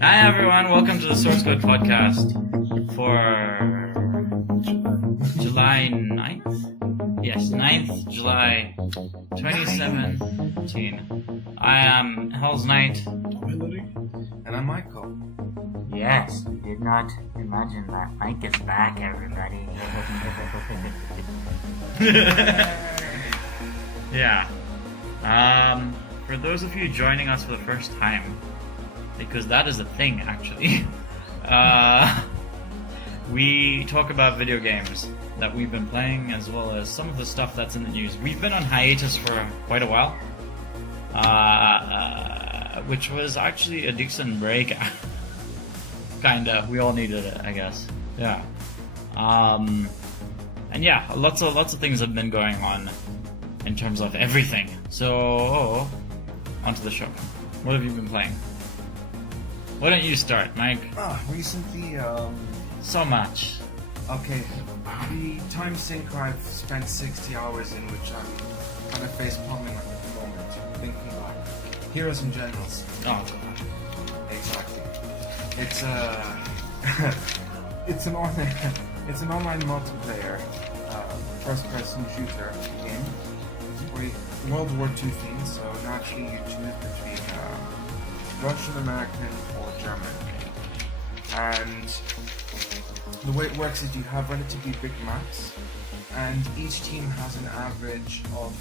Hi everyone, welcome to the Source Code podcast for July 9th? Yes, 9th July 2017. I am Hell's Knight. And I'm Michael. Yes, we did not imagine that. Mike is back, everybody. Yeah. For those of you joining us for the first time, because that is a thing actually, we talk about video games that we've been playing as well as some of the stuff that's in the news. We've been on hiatus for quite a while, which was actually a decent break. Kinda, we all needed it, I guess. Yeah. And yeah, lots of things have been going on in terms of everything. So, onto the show. What have you been playing? Why don't you start, Mike? Recently, So much. okay, the time sink I've spent 60 hours in, which I'm kind of face palming at the moment, thinking about Heroes and Generals. Oh god. Exactly. It's it's an online multiplayer first-person shooter game. World War II theme, so naturally you choose between Russian, American, or German. And the way it works is you have relatively big maps, and each team has an average of,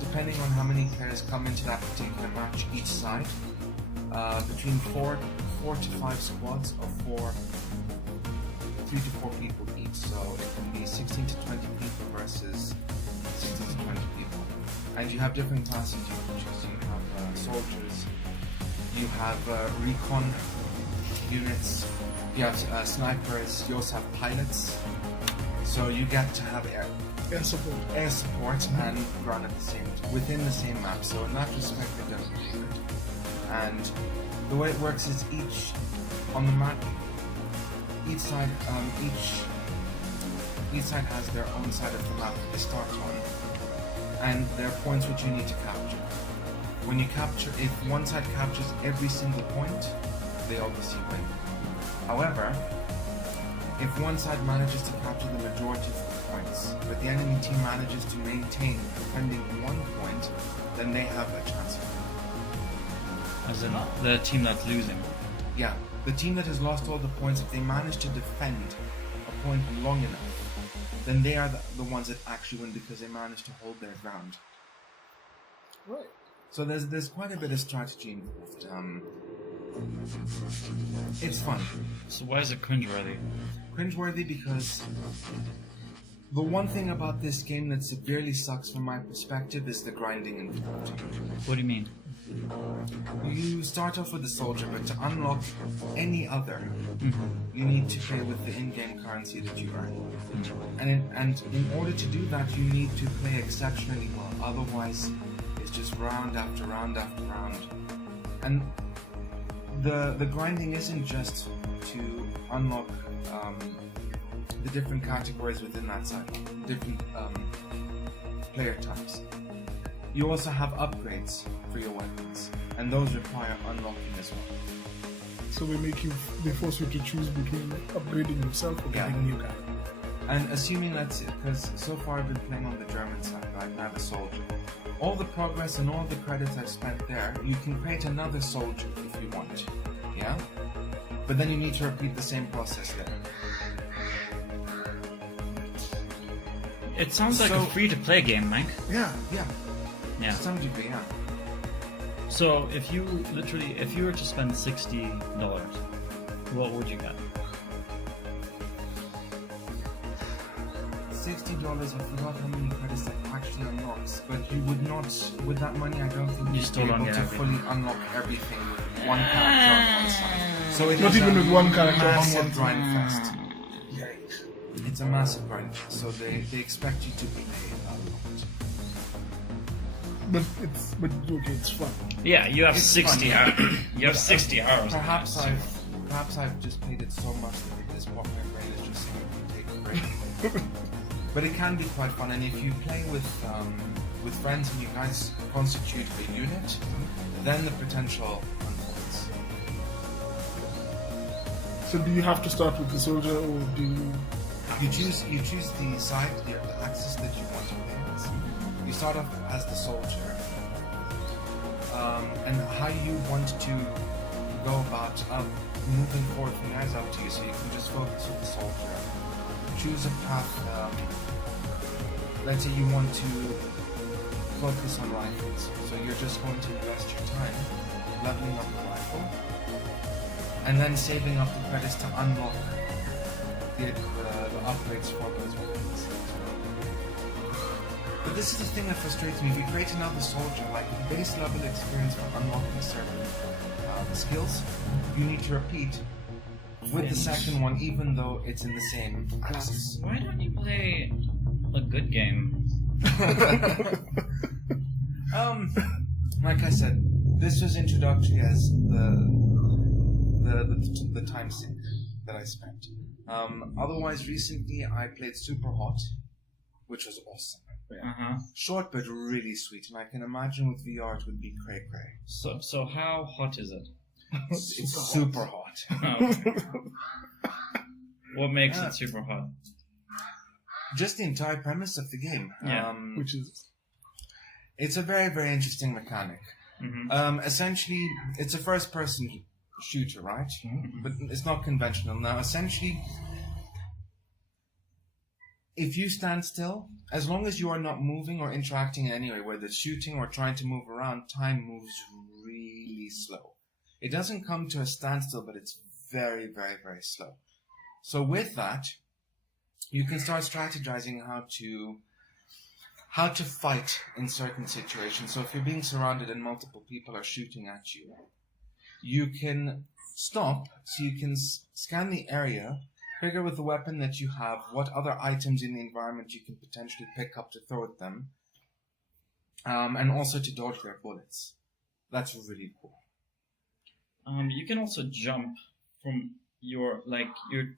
depending on how many players come into that particular match each side, between four to five squads of 3 to 4 people each. So it can be 16 to 20 people versus 16 to 20 people. And you have different classes you can choose. You have soldiers, you have recon units, you have snipers, you also have pilots. So you get to have air support and run at the same within the same map. So in that respect, it does really good. And the way it works is each on the map, each side has their own side of the map that they start on, and there are points which you need to capture. When you capture, if one side captures every single point, they obviously win. However, if one side manages to capture the majority of the points, but the enemy team manages to maintain defending 1 point, then they have a chance of winning. As in the team that's losing. Yeah, the team that has lost all the points, if they manage to defend a point long enough, then they are the ones that actually win because they managed to hold their ground. Right. So there's quite a bit of strategy involved. It's fun. So why is it cringeworthy? Cringeworthy because the one thing about this game that severely sucks from my perspective is the grinding involved. What do you mean? You start off with a soldier, but to unlock any other, you need to pay with the in-game currency that you earn. And in order to do that, you need to play exceptionally well. Otherwise, it's just round after round after round. And the grinding isn't just to unlock the different categories within that cycle, different player types. You also have upgrades for your weapons, and those require unlocking as well. So they force you to choose between upgrading yourself or getting new guy. And assuming that's it, because so far I've been playing on the German side, right? I have a soldier. All the progress and all the credits I've spent there, you can create another soldier if you want, yeah? But then you need to repeat the same process there. It sounds like a free-to-play game, Mike. Yeah. Yeah. To some degree, yeah. So if you were to spend $60, what would you get? $60, I forgot how many credits that actually unlocks, but you would not, with that money, I don't think you'd still be don't able get to everything. fully unlock everything with one character on one side. So it Not is even a with one character on massive one grind fest. Yikes. It's a massive grind fest, so they expect you to be paid a lot. But okay, it's fun. Yeah, you have It's 60 fun, hours. You have 60 hours. Perhaps I've just played it so much that at this point my brain is just saying take a break. But it can be quite fun, and if you play with friends and you guys constitute a unit, then the potential unfolds. So do you have to start with the soldier, or do you? You choose the side, the axis that you want to play as. You start off as the soldier, and how you want to go about moving forward from there is up to you. So you can just focus with the soldier. Choose a path. Let's say you want to focus on rifles, so you're just going to invest your time leveling up the rifle, and then saving up the credits to unlock the upgrades for those weapons. But this is the thing that frustrates me. If you create another soldier, like the base level experience for unlocking certain skills, you need to repeat with the second one, even though it's in the same axis. Why don't you play a good game? Like I said, this was introductory as the time sink that I spent. Otherwise, recently I played Super Hot, which was awesome. Short but really sweet, and I can imagine with VR it would be cray cray. So how hot is it? It's super hot. Okay. What makes it super hot? Just the entire premise of the game. Yeah. Which is? It's a very, very interesting mechanic. Essentially, it's a first-person shooter, right? But it's not conventional. Now, essentially, if you stand still, as long as you are not moving or interacting in any way, whether it's shooting or trying to move around, time moves really slow. It doesn't come to a standstill, but it's very, very, very slow. So with that, you can start strategizing how to fight in certain situations. So if you're being surrounded and multiple people are shooting at you, you can stop, so you can scan the area, figure with the weapon that you have what other items in the environment you can potentially pick up to throw at them, and also to dodge their bullets. That's really cool. You can also jump from you're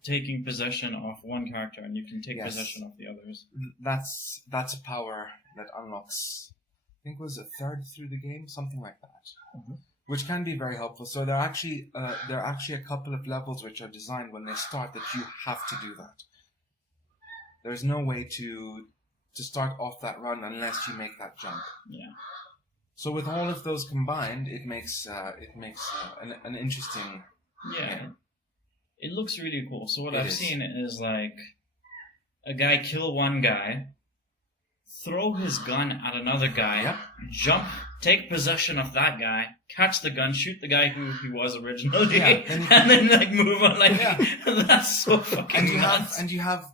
taking possession of one character and you can take possession of the others. That's a power that unlocks, I think it was a third through the game, something like that, which can be very helpful. So there are actually a couple of levels which are designed when they start that you have to do that. There's no way to start off that run unless you make that jump. Yeah. So with all of those combined, it makes an interesting. Yeah. game. It looks really cool. So what It I've is. seen is like a guy kill one guy, throw his gun at another guy, Yep. jump, take possession of that guy, catch the gun, shoot the guy who he was originally, Yeah, and then like move on. Like that's so fucking And you nuts. have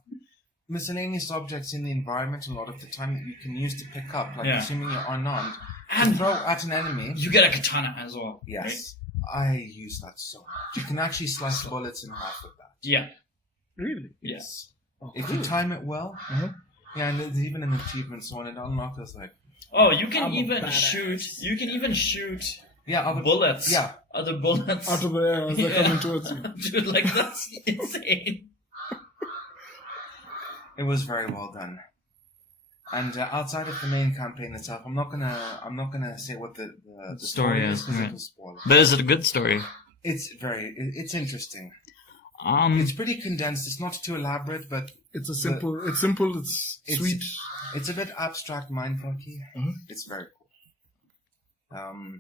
miscellaneous objects in the environment a lot of the time that you can use to pick up, like assuming you're unarmed, and throw at an enemy. You get a katana as well. Yes. Right? I use that so much. You can actually slice bullets in half with that. Yeah. Really? Yes. Oh, If cool. you time it well. Yeah, and there's even an achievement, so when it unlocks, like... Oh, you can I'm a even badass. shoot. You can even shoot other bullets. Yeah. Other bullets. Out of the air as they're coming towards you. Dude, like that's insane. It was very well done. And outside of the main campaign itself, I'm not gonna say what the story is because it will spoil it. But is it a good story? It's interesting. It's pretty condensed. It's not too elaborate, but It's simple. It's sweet. it's a bit abstract, mindfucky. It's very cool.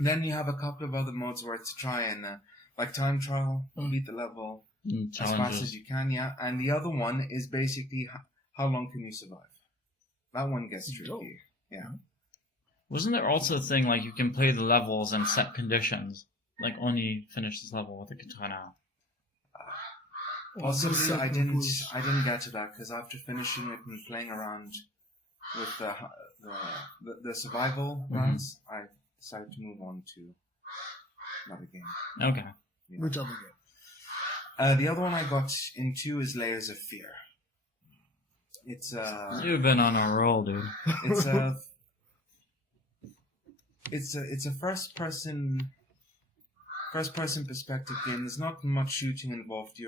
Then you have a couple of other modes where it's to try and like time trial, beat the level as fast as you can. Yeah, and the other one is basically how long can you survive. That one gets tricky. Yeah. Wasn't there also a thing like you can play the levels and set conditions, like only finish this level with a katana? Possibly, I didn't get to that because after finishing it and playing around with the survival rounds, I decided to move on to another game. Okay. Yeah. Which other game? The other one I got into is Layers of Fear. It's You've been on a roll, dude. it's a first person perspective game. There's not much shooting involved.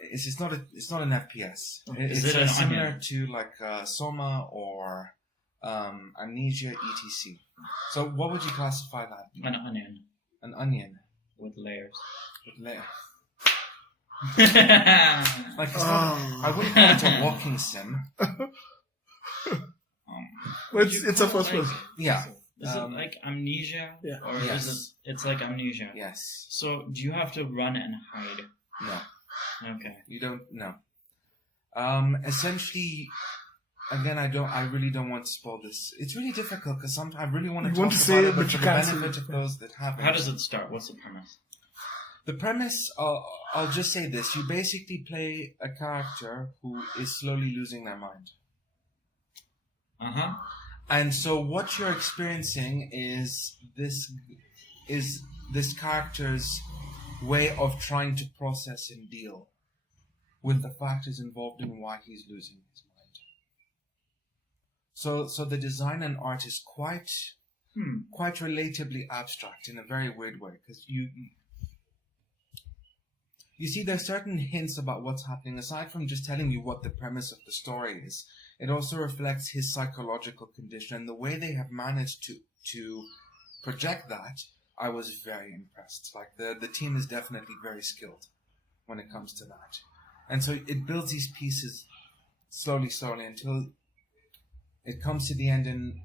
It's not an FPS. Is It's it an similar onion? to like Soma or Amnesia, etc. So what would you classify that? An onion An onion with layers. with layer. Like, it's not, I wouldn't call it a walking sim. Well, it's a first person. Yeah. Is it like Amnesia? Yeah. Or Yes. is it's like Amnesia? Yes. So do you have to run and hide? No. Okay. You don't. No. Essentially, again, I really don't want to spoil this. It's really difficult because sometimes I really want to You talk want to about say it, it, but but for you the can't say benefit it. of those that haven't. How does it start? What's the premise? The premise, I'll just say this. You basically play a character who is slowly losing their mind. Uh-huh. And so what you're experiencing is this character's way of trying to process and deal with the factors involved in why he's losing his mind. So the design and art is quite relatably abstract in a very weird way, because you see, there's certain hints about what's happening. Aside from just telling you what the premise of the story is, it also reflects his psychological condition, and the way they have managed to project that, I was very impressed. Like, the team is definitely very skilled when it comes to that. And so it builds these pieces slowly until it comes to the end, and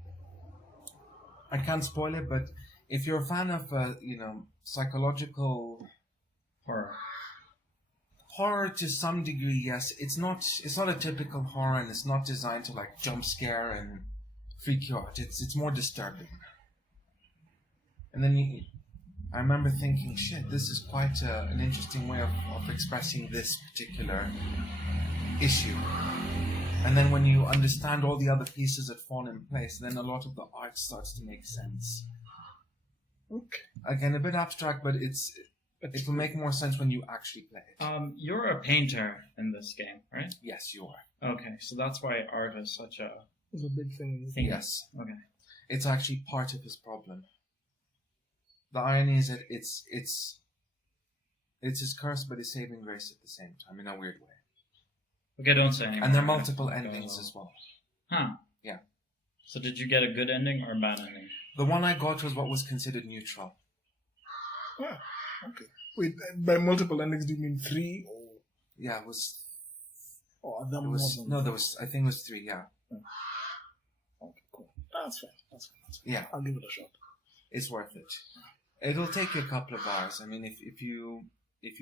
I can't spoil it, but if you're a fan of, psychological horror to some degree, yes. It's not a typical horror, and it's not designed to like jump scare and freak you out. It's more disturbing. And then I remember thinking, shit, this is quite an interesting way of expressing this particular issue. And then when you understand all the other pieces that fall in place, then a lot of the art starts to make sense. Okay. Again, a bit abstract, but it will make more sense when you actually play it. You're a painter in this game, right? Yes, you are. Okay, so that's why art is such a It's a big thing. thing. Yes. Okay. It's actually part of his problem. The irony is that it's his curse, but his saving grace at the same time, in a weird way. Okay, don't say anymore. And there are multiple endings as well. Huh. Yeah. So did you get a good ending or a bad ending? The one I got was what was considered neutral. Yeah. Okay. Wait, by multiple endings, do you mean 3 or? Yeah, it was. Or are there It more was than no, there was. I think it was 3. Yeah. Okay, cool. That's fine. Yeah, I'll give it a shot. it's worth it. It'll take you a couple of hours. I mean, if you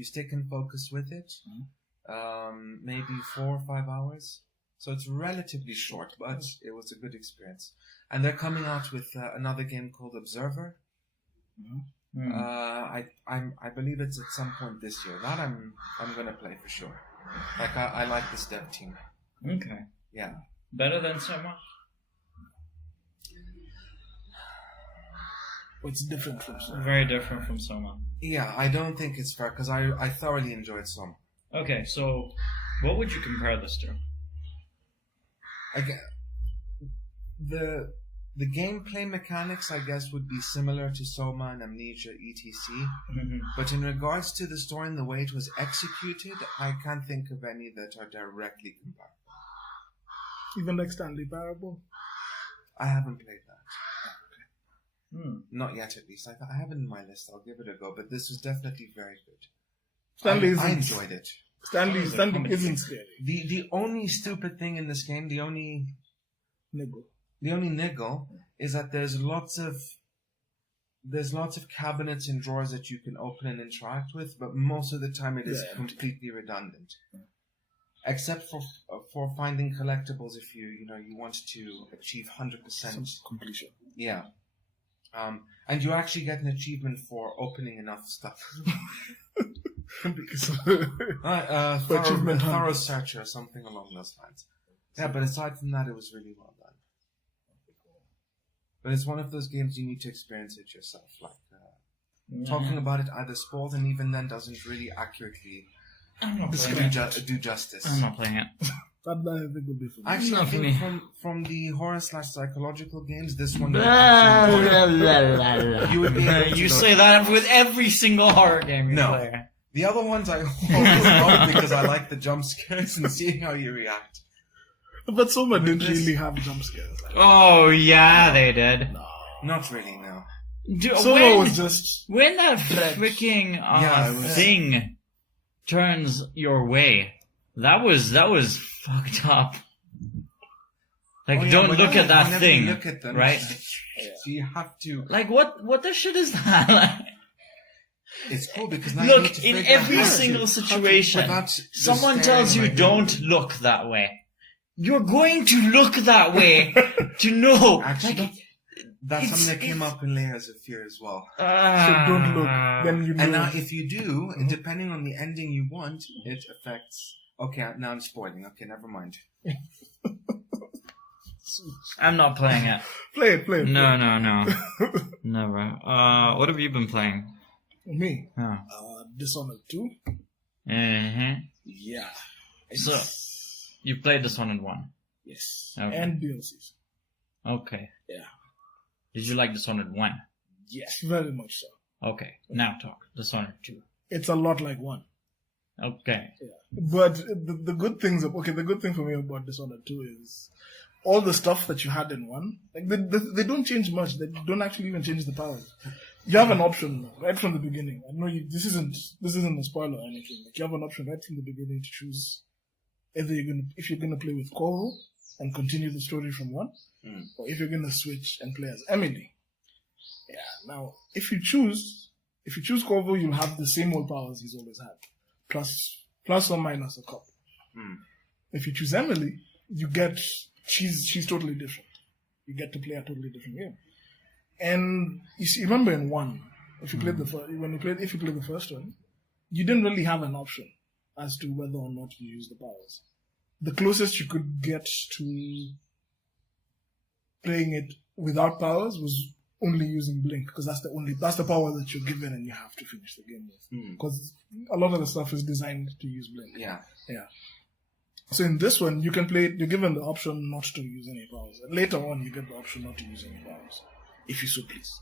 stick and focus with it, maybe 4 or 5 hours. So it's relatively short, but it was a good experience. And they're coming out with another game called Observer. I believe it's at some point this year. That I'm gonna play for sure. Like I like this dev team. Okay. Yeah. Better than Soma? It's different from some. Very different from Soma. Yeah, I don't think it's fair because I thoroughly enjoyed some. Okay, so what would you compare this to? Again, the gameplay mechanics, I guess, would be similar to Soma and Amnesia, etc. Mm-hmm. But in regards to the story and the way it was executed, I can't think of any that are directly comparable. Even like Stanley Parable? I haven't played that. Hmm. Not yet, at least. I have it in my list. I'll give it a go. But this was definitely very good. Stanley I enjoyed it. Stanley comedy. isn't scary. The only stupid thing in this game, the only niggle is that there's lots of cabinets and drawers that you can open and interact with, but most of the time it is completely redundant. Except for finding collectibles if you want to achieve 100% completion. Yeah. And you actually get an achievement for opening enough stuff. Thorough search or something along those lines. Yeah, but aside from that, it was really well done. But it's one of those games you need to experience it yourself. Like talking about it either spoils, and even then doesn't really accurately do justice. I'm not playing it. That I think would be fun. Actually, I think from the horror/psychological games, this one you would actually you would be able to You go- say that with every single horror game you No. play. The other ones I always love because I like the jump scares and seeing how you react. But Soma didn't really have jump scares. Oh, yeah, they did. Not really, no. Dude, Soma was just when that freaking Yeah, it was- thing turns your way. That was fucked up. Like, Oh, yeah, don't but look at that whenever you thing, look at them, right? So you have to. Like, what the shit is that? Like, It's cool because now you need look, to in figure out every how to- single how to- situation, without just someone staring tells you like don't look that way. You're going to look that way to know. Actually, Like, that's it's- something that came up in Layers of Fear as well. So don't look. Then you know. And now, if you do, depending on the ending you want, it affects. Okay, now I'm spoiling. Okay, never mind. I'm not playing it. Play it. No. Never. What have you been playing? Me. Huh. Dishonored 2. Uh-huh. Yeah. So, you played Dishonored 1. Yes. Okay. And DLCs. Okay. Yeah. Did you like Dishonored 1? Yes, very much so. Okay. Now talk. Dishonored 2. It's a lot like 1. Okay. Yeah. But the good things, the good thing for me about Dishonored 2 is all the stuff that you had in 1, like they don't change much. They don't actually even change the powers. You have an option right from the beginning. I know this isn't a spoiler or anything. Like, you have an option right from the beginning to choose if you're gonna play with Corvo and continue the story from 1, or if you're gonna switch and play as Emily. Yeah. Now, if you choose Corvo, you'll have the same old powers he's always had, plus or minus a couple. If you choose Emily, you get she's totally different. You get to play a totally different game. And you see, remember in 1, if you played the first one, you didn't really have an option as to whether or not you use the powers. The closest you could get to playing it without powers was only using Blink, because that's the power that you're given and you have to finish the game with. Because a lot of the stuff is designed to use Blink. Yeah. So in this one, you're given the option not to use any powers. And later on, you get the option not to use any powers, if you so please.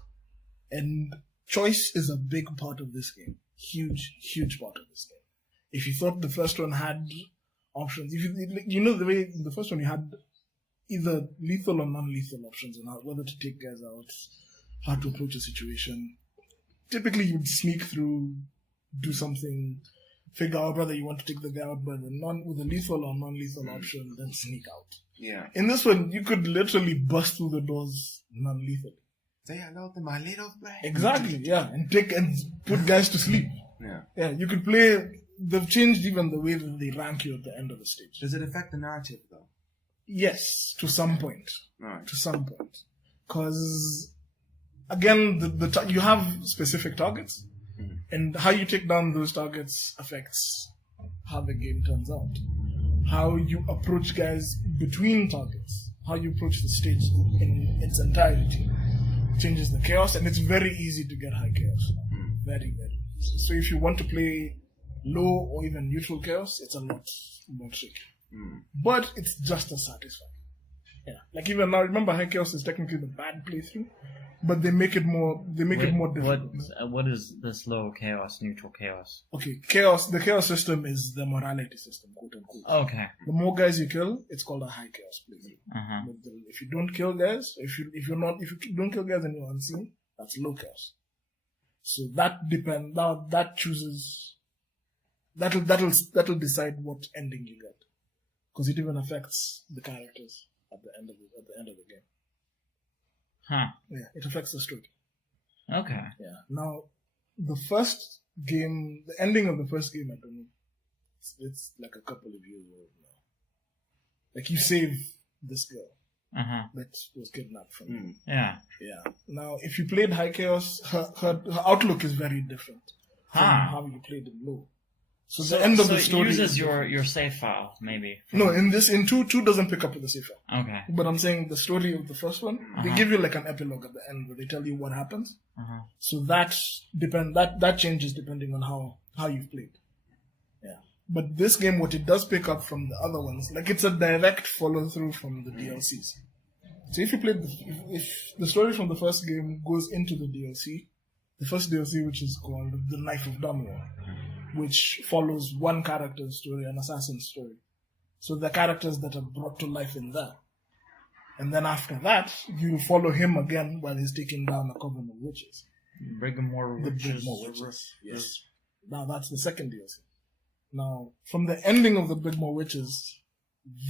And choice is a big part of this game. Huge part of this game. If you thought the first one had options, the way in the first one you had either lethal or non-lethal options on whether to take guys out, how to approach a situation. Typically, you'd sneak through, do something, figure out whether you want to take the guy out with a lethal or non-lethal option, then sneak out. Yeah. In this one, you could literally bust through the doors non-lethally. Say hello to my little friend. Exactly, yeah, and put guys to sleep. Yeah, you could play. They've changed even the way that they rank you at the end of the stage. Does it affect the narrative though? Yes, to some point. Right. To some point, because again, you have specific targets, and how you take down those targets affects how the game turns out. How you approach guys between targets, how you approach the stage in its entirety, changes the chaos, and it's very easy to get high chaos. Very, very easy. So if you want to play low or even neutral chaos, it's a lot more tricky. But it's just as satisfying. Yeah, like even now, remember, high chaos is technically the bad playthrough, but they make it more. They make it more difficult. What is this low chaos, neutral chaos? Okay, chaos. The chaos system is the morality system, quote unquote. Okay. The more guys you kill, it's called a high chaos playthrough. But if you don't kill guys, if you don't kill guys and you're unseen, that's low chaos. So that depends. Now that chooses. That'll decide what ending you get, because it even affects the characters at the end of the game. Huh. Yeah, it affects the story. Okay. Yeah. Now, the first game, the ending of the first game, I don't know. It's like a couple of years old now. Like, you save this girl that was kidnapped from you. Yeah. Yeah. Now, if you played High Chaos, her outlook is very different from how you played in Low. So the end of the story it uses your save file, maybe. No, in 2 doesn't pick up with the save file. Okay. But I'm saying the story of the first one, they give you like an epilogue at the end where they tell you what happens. So that changes depending on how you've played. Yeah. But this game, what it does pick up from the other ones, like it's a direct follow through from the DLCs. So if you played if the story from the first game goes into the DLC, the first DLC, which is called The Knife of Damio, which follows one character's story, an assassin's story. So the characters that are brought to life in there. And then after that, you follow him again while he's taking down a coven of witches. Brigamore The witches. Brigamore witches. Yes. Now that's the second DLC. Now, from the ending of the Big More Witches,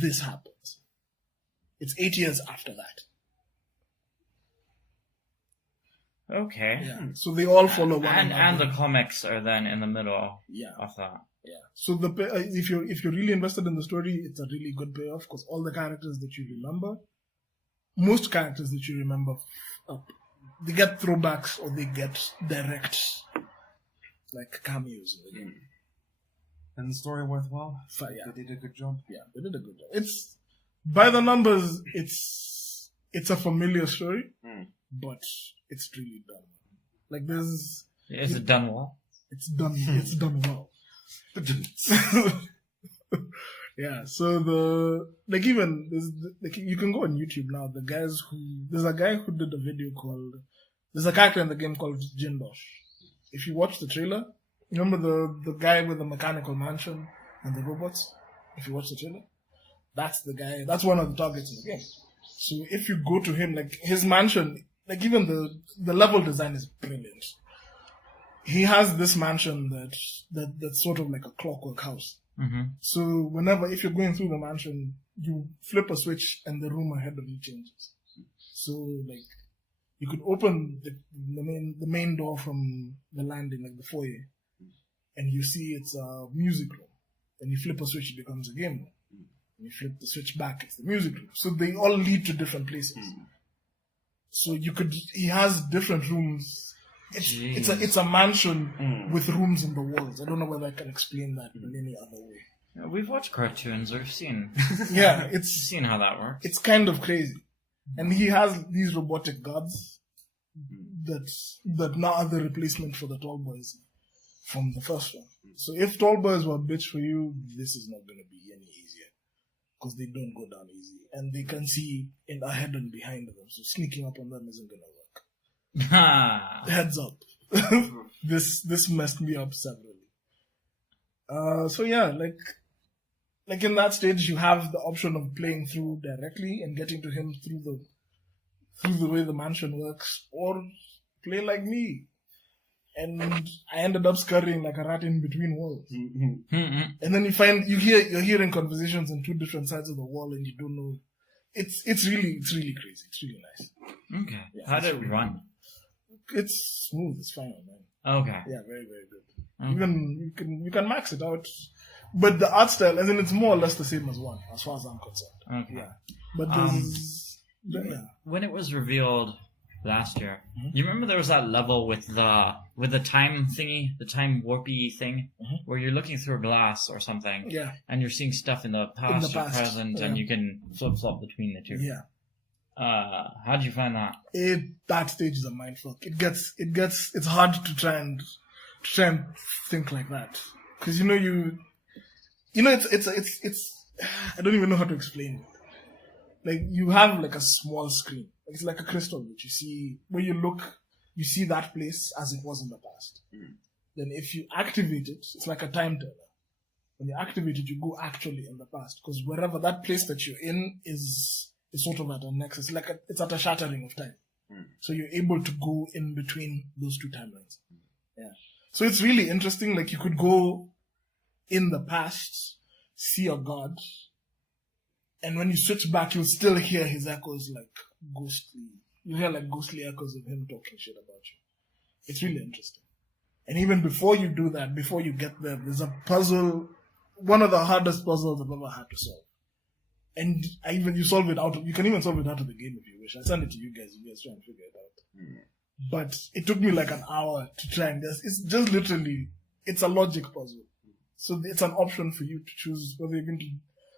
this happens. It's 8 years after that. Okay. Yeah. So they all follow one And another. the comics are then in the middle Yeah. of that. Yeah. So if you're really invested in the story, it's a really good payoff because all the characters that you remember, most characters that you remember, they get throwbacks or they get direct, like cameos in the game. And the story worthwhile? Yeah. They did a good job? Yeah, they did a good job. It's by the numbers, it's a familiar story, but it's really done. Like Is it done well? it's done well. Yeah, so you can go on YouTube now. There's a guy who did a video there's a character in the game called Jindosh. If you watch the trailer, you remember the guy with the mechanical mansion and the robots? If you watch the trailer, that's the guy. That's one of the targets in the game. So if you go to him, like his mansion, like even the level design is brilliant. He has this mansion that's sort of like a clockwork house. Mm-hmm. So if you're going through the mansion, you flip a switch and the room ahead of you changes. So like you could open the main door from the landing, like the foyer, and you see it's a music room. And you flip a switch, it becomes a game room. And you flip the switch back, it's the music room. So they all lead to different places. So he has different rooms. It's a mansion with rooms in the walls. I don't know whether I can explain that in any other way. Yeah, we've watched cartoons. We've seen Yeah, seen how that works. it's kind of crazy. And he has these robotic gods that now are the replacement for the tall boys from the first one. So if tall boys were a bitch for you, this is not going to be any easier because they don't go down easy and they can see ahead and behind them. So sneaking up on them isn't going to work. Heads up. This messed me up severally. So yeah, like in that stage, you have the option of playing through directly and getting to him through the way the mansion works, or play like me. And I ended up scurrying like a rat in between walls. And then you're hearing conversations on two different sides of the wall, and you don't know. It's really crazy. It's really nice. Okay. Yeah, How did it run? It's smooth. It's fine, man. Okay. Yeah, very, very good. Okay. Even you can max it out, but the art style, as in, it's more or less the same as one, as far as I'm concerned. Okay. Yeah, but yeah. When it was revealed last year, you remember there was that level with the time thingy, the time warpy thing, where you're looking through a glass or something, Yeah, and you're seeing stuff in the past or past, present, and you can flip-flop between the two. yeah. How did you find that? That stage is a mindfuck. It's hard to try and think like that, because it's I don't even know how to explain it. Like, you have like a small screen. It's like a crystal which you see, where you look, you see that place as it was in the past. Then if you activate it, it's like a time turner. When you activate it, you go actually in the past, because wherever that place that you're in is sort of at a nexus. It's at a shattering of time. So you're able to go in between those two timelines. Yeah. So it's really interesting. Like, you could go in the past, see a god, and when you switch back, you'll still hear his echoes, like ghostly. You hear like ghostly echoes of him talking shit about you. It's really interesting. And even before you do that, before you get there, there's a puzzle, one of the hardest puzzles I've ever had to solve. And you can even solve it out of the game if you wish. I'll send it to you guys try and figure it out. But it took me like an hour to try and it's just literally, it's a logic puzzle. So it's an option for you to choose whether you're going to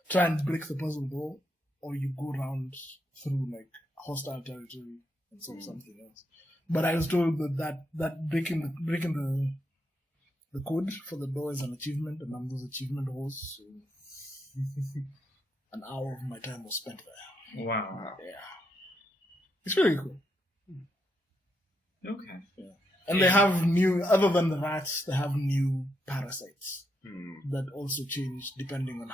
try and break the puzzle door, or you go around through like hostile territory and solve something else. But I was told that breaking the code for the door is an achievement, and I'm those achievement holes. So an hour of my time was spent there. Wow. Yeah, it's really cool. Okay. Yeah. And they have other than the rats, they have new parasites that also change depending on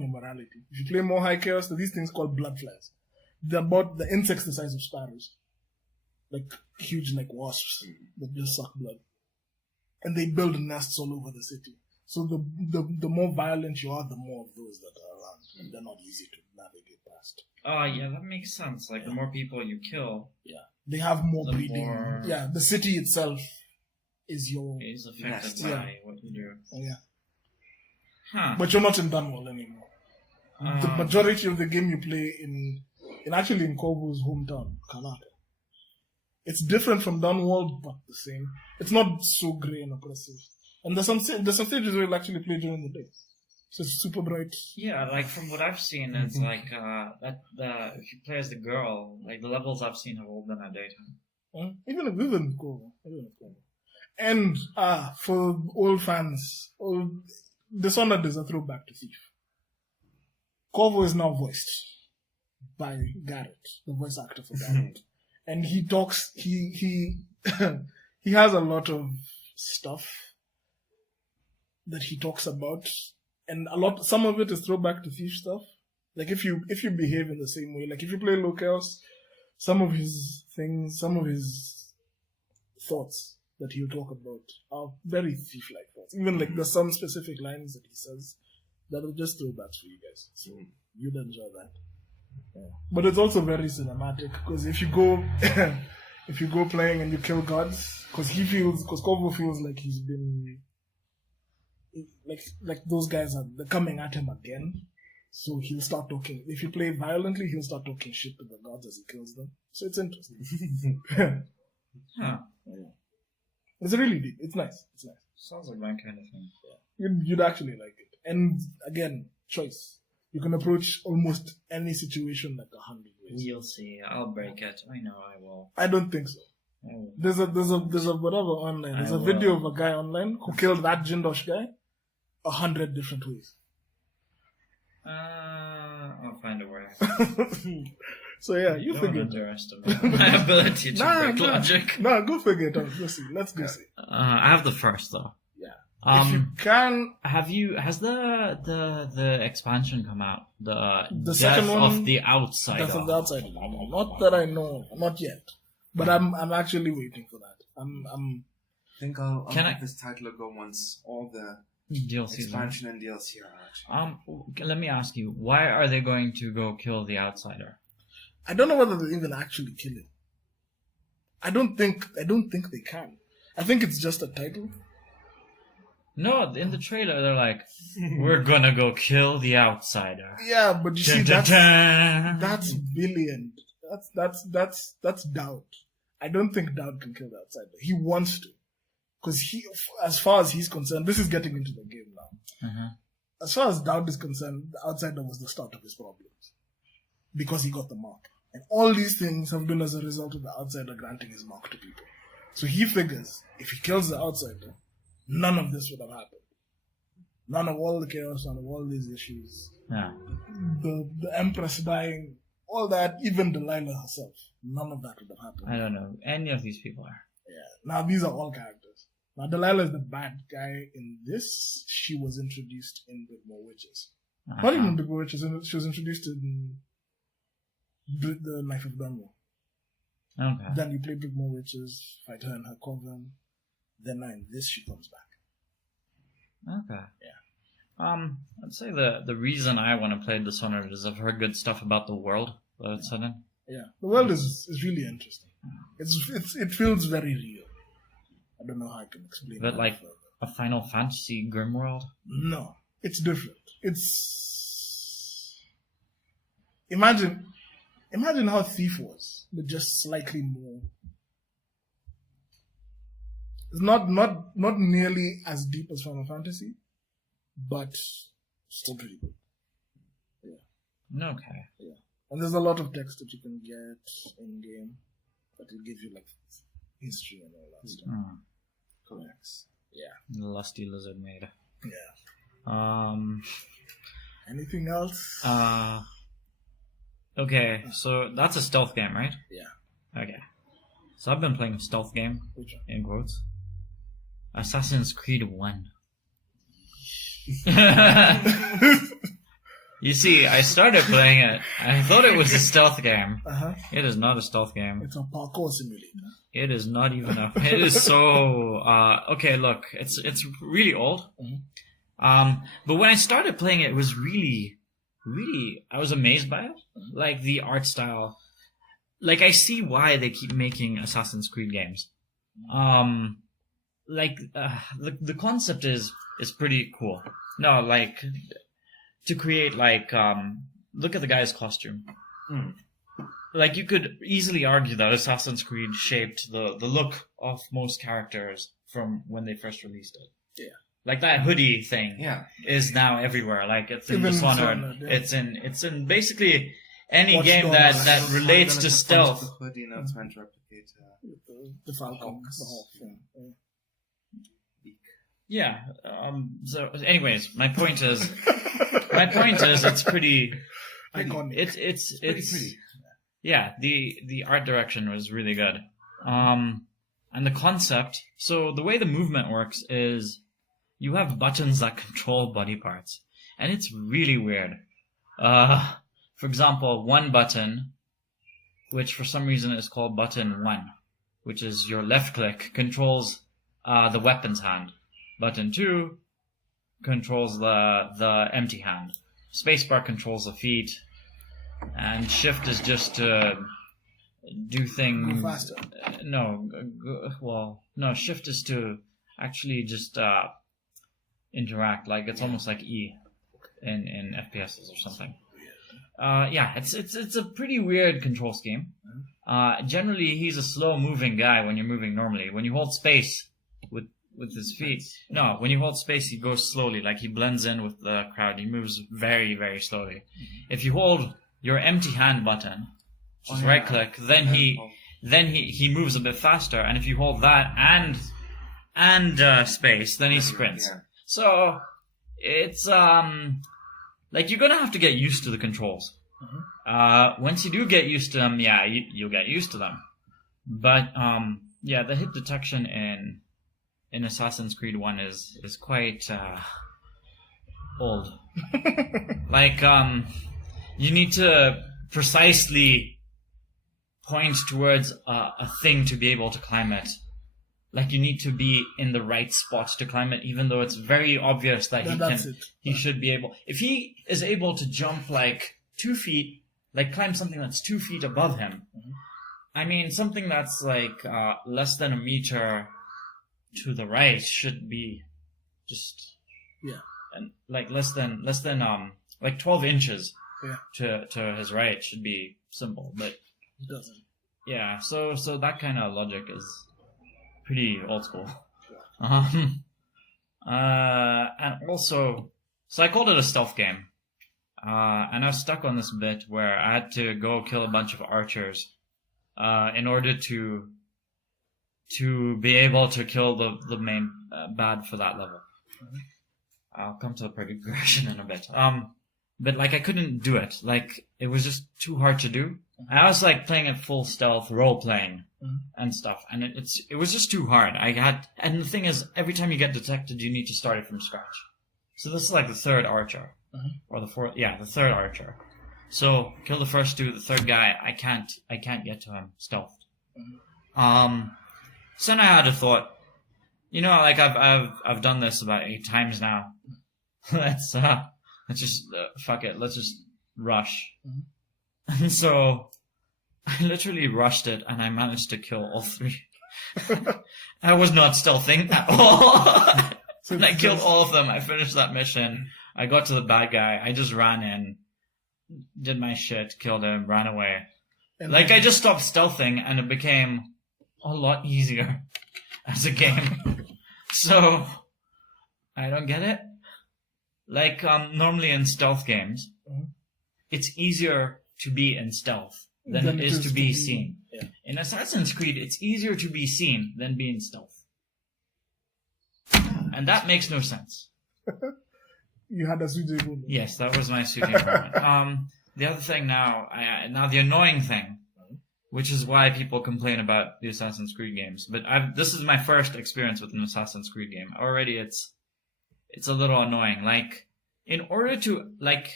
your morality. If you play more high chaos, there are these things called blood flies. They're about the insects the size of sparrows. Like huge like wasps that just suck blood. And they build nests all over the city. So the more violent you are, the more of those that are around, and they're not easy to navigate past. Oh, yeah, that makes sense. Like, the more people you kill, Yeah, they have more The breeding. more- Yeah, the city itself is your. is affected Yes. by what you do. Oh, yeah, Huh. but you're not in Dunwall anymore. The majority of the game you play in actually in Corvo's hometown, Kanata. It's different from Dunwall, but the same. It's not so grey and oppressive. And there's some stages where you'll actually play during the day. So it's super bright. Yeah, like from what I've seen, it's like if you play as the girl, like the levels I've seen have all been at daytime. Even Corvo. And for old fans, Dishonored is a throwback to Thief. Corvo is now voiced by Garrett, the voice actor for Garrett. And he talks, he has a lot of stuff that he talks about. And some of it is throwback to Thief stuff. Like if you behave in the same way, like if you play Low Chaos, some of his things, some of his thoughts that he'll talk about are very Thief-like thoughts. Even like there's some specific lines that he says that are just throwbacks for you guys. So you'd enjoy that. Yeah. But it's also very cinematic because if you go playing and you kill gods, because Corvo feels like he's been like those guys they're coming at him again. So he'll start talking. If you play violently, he'll start talking shit to the gods as he kills them. So it's interesting. Huh. Yeah. It's really deep. It's nice. Sounds like that kind of thing. You'd actually like it. And again, choice. You can approach almost any situation like 100 ways. You'll see. I'll break it. I know I will. I don't think so. I will. There's a whatever online. There's a video of a guy online who killed that Jindosh guy 100 different ways. I'll find a way. So yeah, you Don't figure it out. underestimate my ability to break logic. Nah, go figure it out. Let's go see. I have the first though. Yeah. If you can, Has the expansion come out? The Death second one, of the Outsider. Death of the Outsider. Not that I know, not yet. But I'm actually waiting for that. I'm I think I'll Can give I- this title a go once all the DLC. expansion and DLC are out. Let me ask you, why are they going to go kill the Outsider? I don't know whether they'll even actually kill him. I don't think they can. I think it's just a title. No, in the trailer they're like, we're gonna go kill the Outsider. Yeah, but you see Dun, dun, dun. that's brilliant. That's Dowd. I don't think Dowd can kill the Outsider. He wants to. Because as far as he's concerned, this is getting into the game now. Uh-huh. As far as Dowd is concerned, the Outsider was the start of his problems. Because he got the mark. And all these things have been as a result of the Outsider granting his mark to people. So he figures, if he kills the Outsider, none of this would have happened. None of all the chaos, none of all these issues. Yeah. The Empress dying, all that, even Delilah herself, none of that would have happened. I don't know. Any of these people are. Yeah. Now, these are all characters. Now, Delilah is the bad guy in this. She was introduced in Big More Witches. Not even Big More Witches. She was introduced in The Knife of Dunwall. Okay. Then you play Big More Witches, fight her in her coven. Then now in this, she comes back. Okay. Yeah. I'd say the reason I want to play Dishonored is I've heard good stuff about the world that it's set in. Yeah. The world is really interesting. It feels very real. I don't know how I can explain But that like further. a Final Fantasy Grim World? No, it's different. It's imagine how Thief was, but just slightly more. It's not nearly as deep as Final Fantasy, but still pretty good. Okay. Yeah, and there's a lot of text that you can get in game that will give you like history and all that stuff. Correct. Yeah. Lusty lizard maid. Yeah. Anything else? Okay, so that's a stealth game, right? Yeah. Okay. So I've been playing a stealth game, Which one? in quotes. Assassin's Creed 1. You see, I started playing it. I thought it was a stealth game. It is not a stealth game. It's a parkour simulator. It is not even a. It is so. Okay, look, it's really old. Mhm. But when I started playing it, it was really, I was amazed by it. Like the art style. Like I see why they keep making Assassin's Creed games. The concept is pretty cool. No, like to create like look at the guy's costume. Like you could easily argue that Assassin's Creed shaped the look of most characters from when they first released it. Yeah. Like that hoodie thing is now everywhere. Like it's in Even Dishonored. yeah. It's in basically any Watch game Dogs. that relates to stealth. The hoodie, no, it's meant to replicate The Falcon, Hawks. the Hawk. Yeah. beak. Yeah. So, anyways, my point is, it's pretty. Iconic. It's Pretty pretty. Yeah, the art direction was really good. And the concept, so the way the movement works is you have buttons that control body parts. And it's really weird. For example, one button, which for some reason is called button 1, which is your left click, controls the weapon's hand. Button 2 controls the empty hand. Spacebar controls the feet. And shift is just to do things. Go faster. No, shift is to actually just interact. Like it's almost like E in FPSs or something. Yeah, it's a pretty weird control scheme. Generally, he's a slow-moving guy when you're moving normally. When you hold space with his feet, no, when you hold space, he goes slowly. Like he blends in with the crowd. He moves very, very slowly. If you hold your empty hand button, just right click, then he moves a bit faster, and if you hold that and space, then he sprints. Yeah. So it's like you're gonna have to get used to the controls. Once you do get used to them, yeah, you'll get used to them. But yeah, the hit detection in Assassin's Creed 1 is quite old. Like you need to precisely point towards a thing to be able to climb it. Like you need to be in the right spot to climb it, even though it's very obvious that he should be able. If he is able to jump like 2 feet, like climb something that's 2 feet above him, I mean something that's like less than a meter to the right should be just and like less than like 12 inches. To his right should be simple, but It doesn't. yeah. So that kind of logic is pretty old school. And also, so I called it a stealth game, and I was stuck on this bit where I had to go kill a bunch of archers, in order to be able to kill the main bad for that level. I'll come to the progression in a bit. But like I couldn't do it. Like it was just too hard to do. I was like playing it full stealth, role playing and stuff, and it was just too hard. And the thing is, every time you get detected, you need to start it from scratch. So this is like the third archer, or the fourth. Yeah, the third archer. So kill the first 2, the third guy. I can't get to him stealthed. So then I had a thought. You know, like I've done this about 8 times now. Let's just fuck it. Let's just rush. And so I literally rushed it, and I managed to kill all 3. I was not stealthing at all. And I killed all of them. I finished that mission. I got to the bad guy. I just ran in, did my shit, killed him, ran away. Like I just stopped stealthing, and it became a lot easier as a game. So I don't get it. Like, normally in stealth games, it's easier to be in stealth than it is to be seen. Yeah. In Assassin's Creed, it's easier to be seen than be in stealth. And that makes no sense. You had a Sujay moment. Yes, that was my shooting moment. The other thing now the annoying thing, which is why people complain about the Assassin's Creed games, but this is my first experience with an Assassin's Creed game. Already it's a little annoying. Like, in order to, like,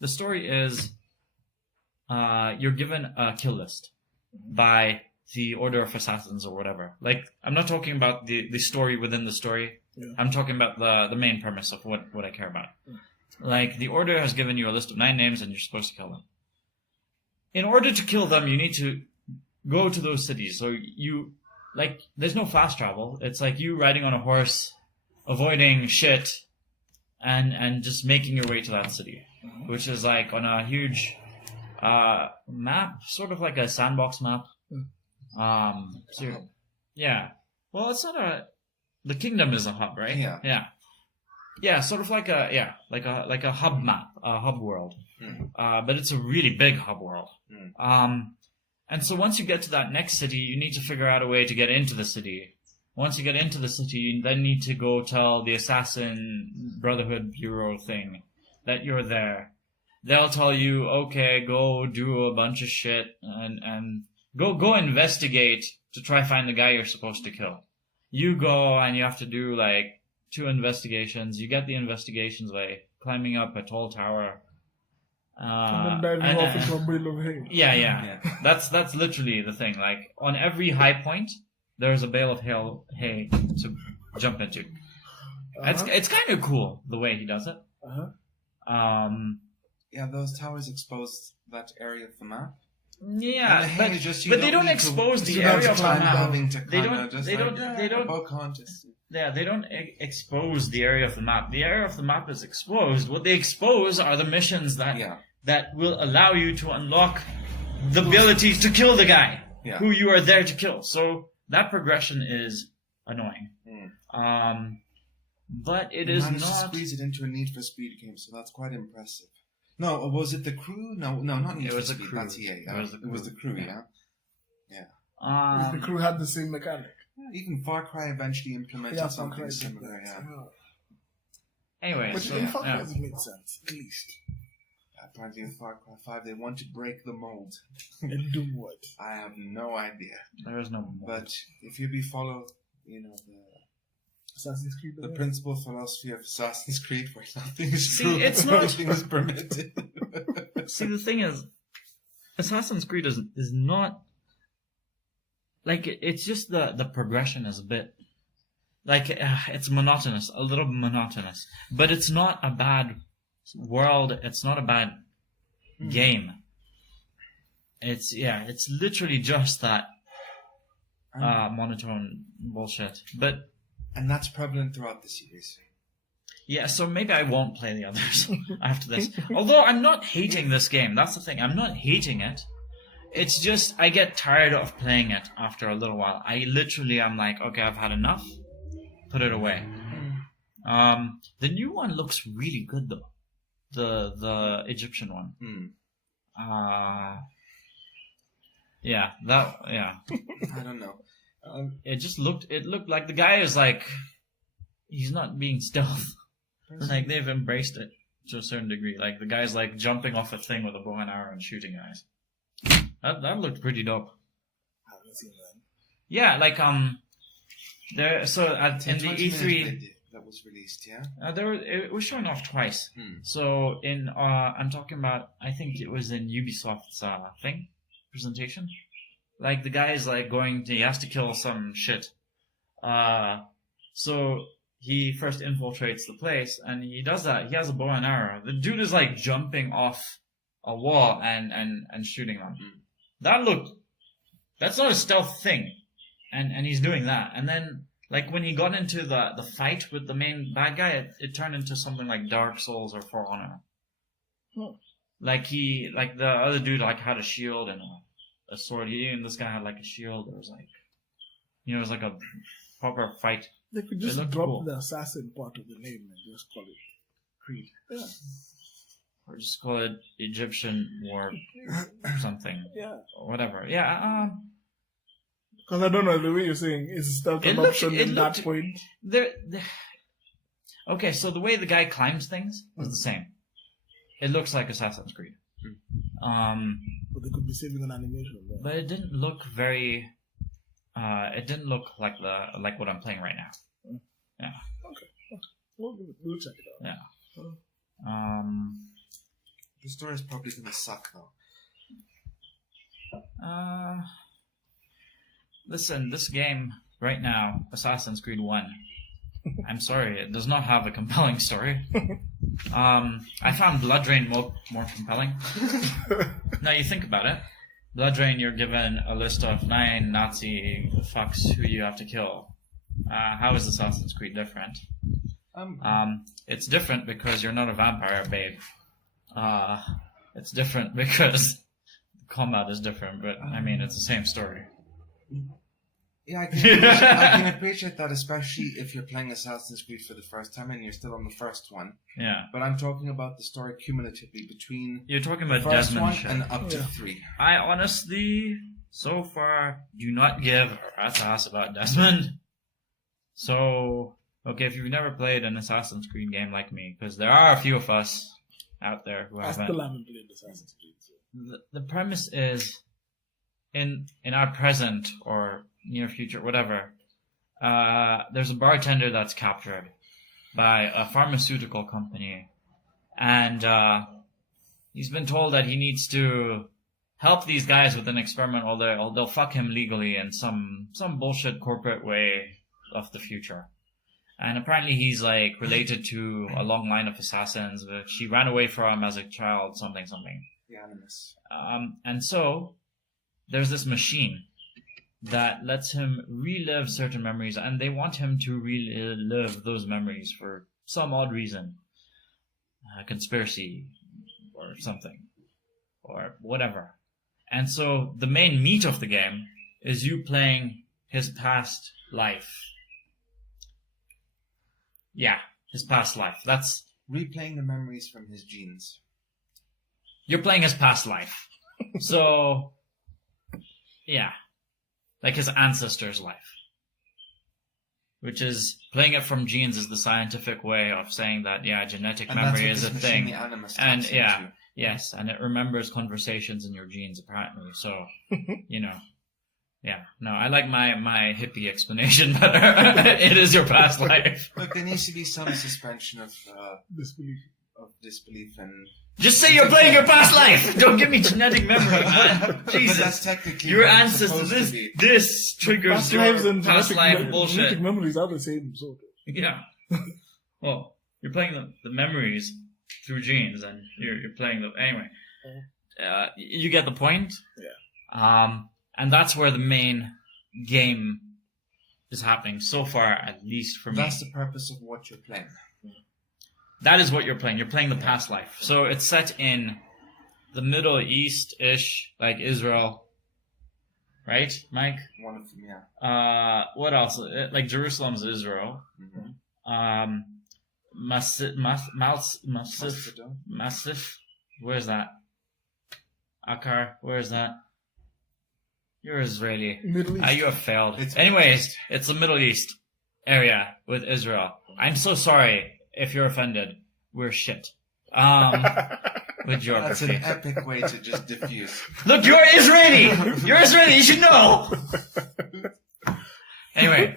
the story is, you're given a kill list by the Order of Assassins or whatever. Like, I'm not talking about the story within the story. Yeah. I'm talking about the main premise of what I care about. Like, the Order has given you a list of 9 names and you're supposed to kill them. In order to kill them, you need to go to those cities. So you, like, there's no fast travel. It's like you riding on a horse, avoiding shit, and just making your way to that city. Which is like on a huge map, sort of like a sandbox map. So, yeah. Well, it's not a... The kingdom is a hub, right? Yeah. Yeah. Yeah, sort of like a hub map, a hub world. But it's a really big hub world. And so once you get to that next city, you need to figure out a way to get into the city. Once you get into the city, you then need to go tell the Assassin Brotherhood Bureau thing that you're there. They'll tell you, okay, go do a bunch of shit and go investigate to try find the guy you're supposed to kill. You go and you have to do like 2 investigations. You get the investigations by climbing up a tall tower. And then diving off into a bale of hay. Yeah. That's literally the thing. Like, on every high point, there's a bale of hay to jump into. It's kind of cool the way he does it. Yeah, those towers expose that area of the map. Yeah, And the but, hay just, you but they don't don't need expose to- the you don't area have of to the climb map. building to They kinda don't. just They like, don't. yeah, They don't. Pocahontas. Yeah, they don't expose the area of the map. The area of the map is exposed. What they expose are the missions that will allow you to unlock the ability to kill the guy who you are there to kill. So that progression is annoying. But it is managed to not. squeeze it into a Need for Speed game, so that's quite impressive. No, was it the crew? No, not Need It for was the Speed. crew. That's EA. It was the It was the crew, crew. yeah. The crew had the same mechanic. Even Far Cry eventually implemented Yeah, Far something Cry did similar. that, Yeah. Anyway, But so, in Far Cry, yeah. it made sense, at least. Apparently, in Far Cry 5, they want to break the mold. And do what? I have no idea. There is no more. But if you follow, Assassin's Creed. the principal philosophy of Assassin's Creed, where nothing is See, true, it's not- nothing is permitted. See, the thing is, Assassin's Creed is not like it's just the progression is a bit like it's monotonous, a little monotonous, but it's not a bad world. It's not a bad game. It's literally just that monotone bullshit. But And that's prevalent throughout the series. yeah, so maybe I won't play the others after this. Although I'm not hating this game. That's the thing. I'm not hating it. It's just I get tired of playing it after a little while. I'm like, okay, I've had enough. Put it away. The new one looks really good though. The Egyptian one. Yeah. I don't know. It looked like the guy is like, he's not being stealth. Like, they've embraced it to a certain degree. Like, the guy's like jumping off a thing with a bow and arrow and shooting guys. That looked pretty dope. I haven't seen that. Yeah, like, there, so in the E3, that was released, yeah? it was shown off twice. So I'm talking about, I think it was in Ubisoft's, presentation. Like, the guy is like he has to kill some shit. So he first infiltrates the place, and he does that. He has a bow and arrow. The dude is like jumping off a wall and shooting them. That's not a stealth thing. And he's doing that. And then, like, when he got into the fight with the main bad guy, it turned into something like Dark Souls or For Honor. Like the other dude like had a shield and a sword. And this guy had like a shield. It was like, it was like a proper fight. They could It just looked drop cool. the assassin part of the name and just call it Creed. Yeah. Or just call it Egyptian War something. Yeah. Or whatever. Yeah, Because I don't know, the way you're saying is stealth It an looked- option it in looked- that point. Okay, so the way the guy climbs things is the same. It looks like Assassin's Creed. But they could be saving an animation. There. But it didn't look very. It didn't look like what I'm playing right now. Yeah. Okay. We'll check it out. Yeah. The story's probably gonna suck, though. Listen, this game right now, Assassin's Creed 1, I'm sorry, it does not have a compelling story. I found Blood Drain more compelling. Now you think about it. Blood Drain, you're given a list of 9 Nazi fucks who you have to kill. How is Assassin's Creed different? It's different because you're not a vampire, babe. It's different because combat is different, but I mean, it's the same story. Yeah, I can appreciate that, especially if you're playing Assassin's Creed for the first time and you're still on the first one. Yeah. But I'm talking about the story cumulatively between You're talking about the first Desmond one shit. and up to 3. I honestly, so far, do not give a rat's ass about Desmond. So, okay, if you've never played an Assassin's Creed game like me, because there are a few of us out there who I haven't. still haven't played Assassin's Creed. So. The premise is, in our present or near future, whatever, there's a bartender that's captured by a pharmaceutical company, and he's been told that he needs to help these guys with an experiment, or they'll fuck him legally in some bullshit corporate way of the future. And apparently he's like related to a long line of assassins which he ran away from as a child, something. The Animus. And so there's this machine that lets him relive certain memories, and they want him to relive those memories for some odd reason. Conspiracy or something. Or whatever. And so the main meat of the game is you playing his past life. Yeah, his past life. That's... Replaying the memories from his genes. You're playing his past life. So, yeah. Like his ancestor's life. Which is, playing it from genes is the scientific way of saying that, yeah, genetic memory is a thing. The Animus And, taps yeah, into. yes, and it remembers conversations in your genes, apparently. So, you know. Yeah, no, I like my hippie explanation better. It is your past life. Look, there needs to be some suspension of Disbelief. and... Just say you're playing your past life! Don't give me genetic memory, man. But Jesus. that's technically Your what it's ancestors, supposed to be. this triggers Past your lives and past life genetic bullshit. memories are the same sort of. Yeah. Well, you're playing the memories through genes, and you're playing them anyway. You get the point. Yeah. And that's where the main game is happening so far, at least for me. That's the purpose of what you're playing. That is what you're playing. You're playing the past life. So it's set in the Middle East-ish, like Israel. Right, Mike? One of them, yeah. What else? Like Jerusalem's Israel. Mm-hmm. Massif. Where's that? Akkar. Where's that? You're Israeli. Middle East. You have failed. It's Anyways, it's the Middle East area with Israel. I'm so sorry if you're offended. We're shit. With That's an geography. epic way to just diffuse. Look, you're Israeli! You're Israeli, you should know! Anyway.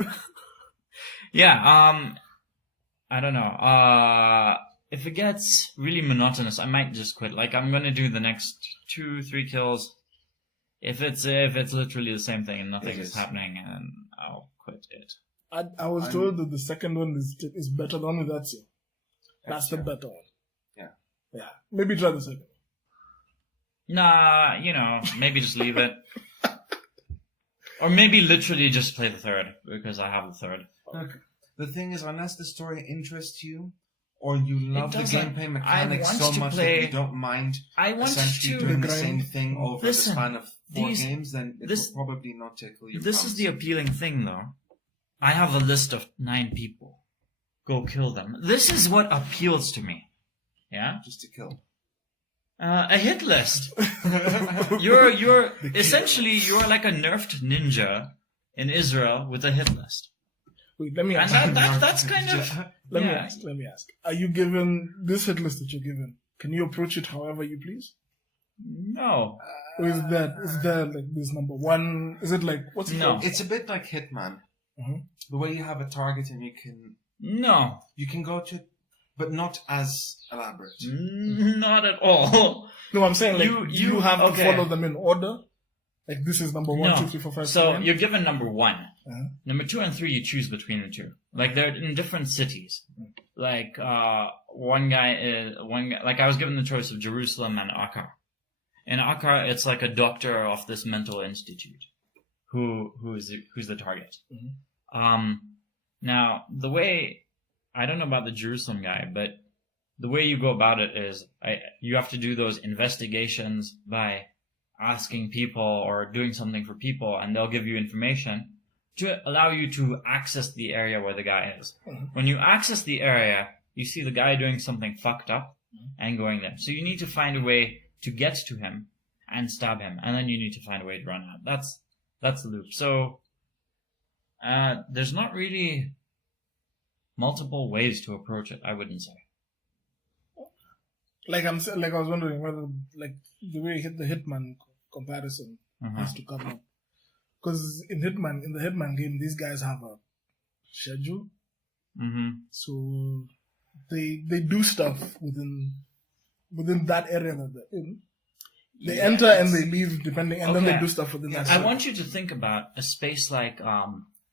Yeah, I don't know. If it gets really monotonous, I might just quit. Like, I'm gonna do the next 2-3 kills. If it's literally the same thing and nothing is happening, and I'll quit it. I was told that the second one is better than Ezio. That's the better one. Yeah. Yeah. Maybe try the second. Nah, maybe just leave it. Or maybe literally just play the third, because I have the third. Look, the thing is, unless the story interests you, or you love the doesn't. gameplay I mechanics want so to much play- that you don't mind I want essentially to... doing the grind. same thing over Listen, the span of 4 these- games, then it this- will probably not tickle your This is the appealing thing, though. I have a list of 9 people. Go kill them. This is what appeals to me. Yeah? just to kill. A hit list. You're essentially you're like a nerfed ninja in Israel with a hit list. Wait, let me And ask. that's kind of Let me yeah. ask. Are you given this hit list that you're given? Can you approach it however you please? No. Or is there like this number one? Is it like what's it No. called? It's a bit like Hitman. Mhm. The way you have a target and No. you can go to it, but not as elaborate. Not at all. No, I'm saying like You- you have okay. to follow them in order. Like this is number 1, No. 2, 3, 4, 5. So 6, 9. you're given number 1. Number 2 and 3, you choose between the two. Like they're in different cities. Like one guy, like I was given the choice of Jerusalem and Akkar. In Akkar, it's like a doctor of this mental institute who's the target. Now the way, I don't know about the Jerusalem guy, but the way you go about it is you have to do those investigations by asking people or doing something for people, and they'll give you information to allow you to access the area where the guy is. When you access the area, you see the guy doing something fucked up and going there. So you need to find a way to get to him and stab him, and then you need to find a way to run out. That's the loop. So there's not really multiple ways to approach it, I wouldn't say. Like I was wondering whether like the way the Hitman comparison has to come up, because in the Hitman game, these guys have a schedule, so they do stuff within that area that they're in. They enter and they leave depending, and then they do stuff within that. I want you to think about a space like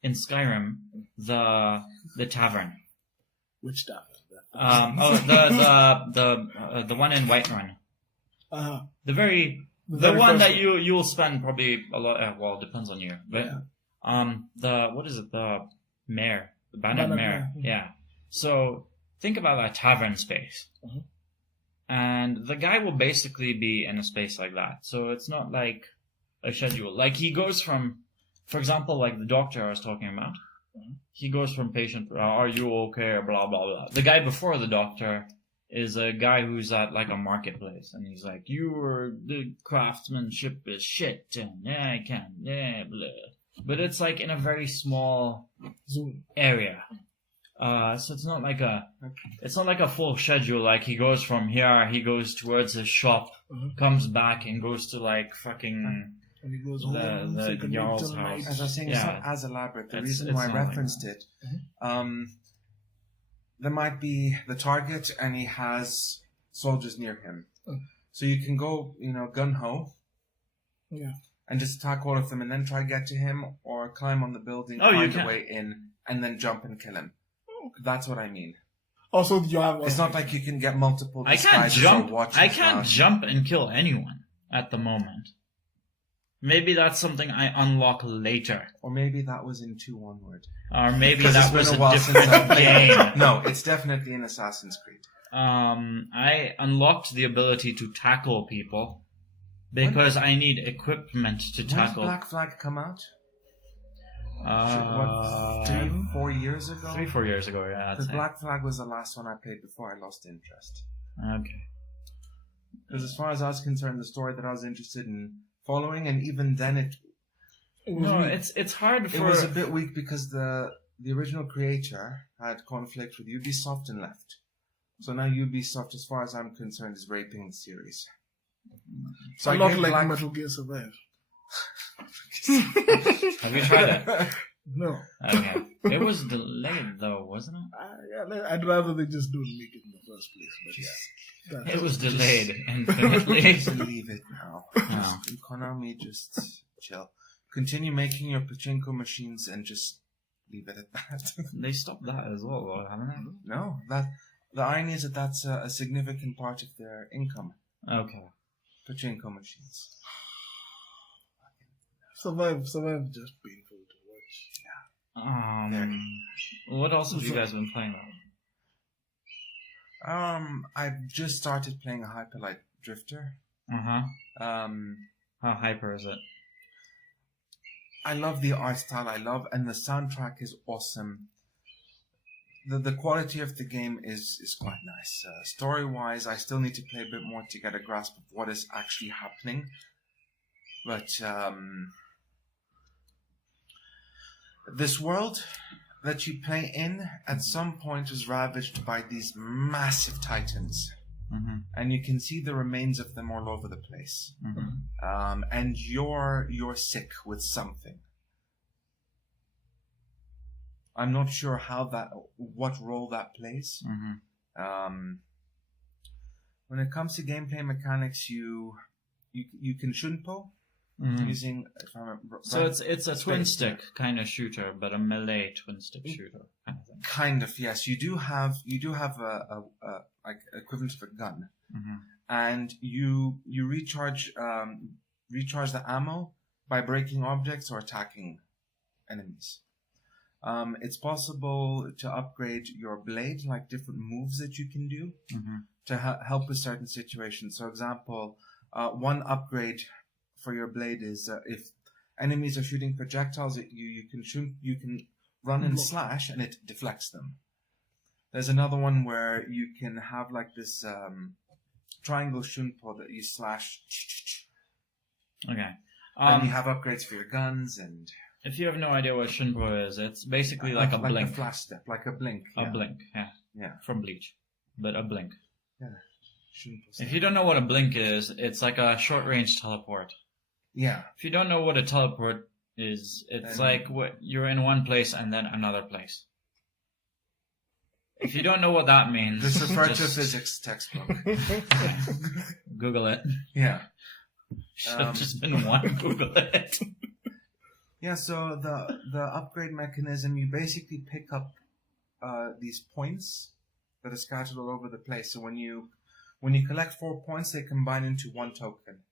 in Skyrim, the tavern. Which tavern? The one in Whiterun. The one that you'll spend probably a lot. Well, it depends on you, but what is it? The mayor, the bandit mayor. Yeah. So think about that tavern space, and the guy will basically be in a space like that. So it's not like a schedule. Like he goes from, for example, like the doctor I was talking about. He goes from patient, are you okay, or blah, blah, blah. The guy before the doctor is a guy who's at like a marketplace, and he's like, the craftsmanship is shit, and I can't, blah. But it's like in a very small area. So it's not like a full schedule, like he goes from here, he goes towards his shop, comes back and goes to like fucking... And he goes home, the Jarl's house. As I was saying, it's not as elaborate. The reason why I referenced it, there might be the target, and he has soldiers near him. So you can go, gun-ho, and just attack all of them, and then try to get to him, or climb on the building, find a way in, and then jump and kill him. That's what I mean. Also, you have. It's not like you can get multiple disguises or watches. I can't jump and kill anyone at the moment. Maybe that's something I unlock later. Or maybe that was in 2 onward. Or maybe that was a different game. No, it's definitely in Assassin's Creed. I unlocked the ability to tackle people because I need equipment to tackle. When did Black Flag come out? 4 years ago? 3-4 years ago, yeah. Because Black Flag was the last one I played before I lost interest. Okay. Because as far as I was concerned, the story that I was interested in following, and even then it's hard for... It was a bit weak because the original creator had conflict with Ubisoft and left. So now Ubisoft, as far as I'm concerned, is raping the series. So I not like Metal Gear Survive. Have you tried it? No. Okay. It was delayed though, wasn't it? I'd rather they just don't make it in the first place. But it was delayed infinitely. Just leave it now. No. Konami, just chill. Continue making your pachinko machines and just leave it at that. They stopped that as well, haven't they? No, the irony is that that's a significant part of their income. Okay. Pachinko machines. Survive just painful to watch. Yeah. What else have you guys been playing? I've just started playing a Hyperlight Drifter. How hyper is it? I love the art style and the soundtrack is awesome. The quality of the game is quite nice. Story-wise, I still need to play a bit more to get a grasp of what is actually happening. But this world that you play in at some point was ravaged by these massive titans. And you can see the remains of them all over the place. And you're sick with something. I'm not sure what role that plays. When it comes to gameplay mechanics, you can shunpo, using, if I remember, So it's a twin space, stick kind of shooter, but a melee twin stick shooter kind of thing. kind of, yes. You do have a like equivalent of a gun, and you recharge the ammo by breaking objects or attacking enemies. It's possible to upgrade your blade, like different moves that you can do to help with certain situations. So, example, one upgrade for your blade is if enemies are shooting projectiles at you, you can run and slash, and it deflects them. There's another one where you can have like this triangle shunpo that you slash. Okay. And you have upgrades for your guns and. If you have no idea what Shinpo is, it's basically like a blink. Like a flash step, like a blink. A blink, yeah. Yeah. From Bleach. But a blink. Yeah. If you don't know what a blink is, it's like a short-range teleport. Yeah. If you don't know what a teleport is, it's like you're in one place and then another place. If you don't know what that means... Just refer to a physics textbook. Google it. Yeah. Should have just been one Google it. Yeah, so the upgrade mechanism, you basically pick up these points that are scattered all over the place. So when you collect 4 points, they combine into 1 token.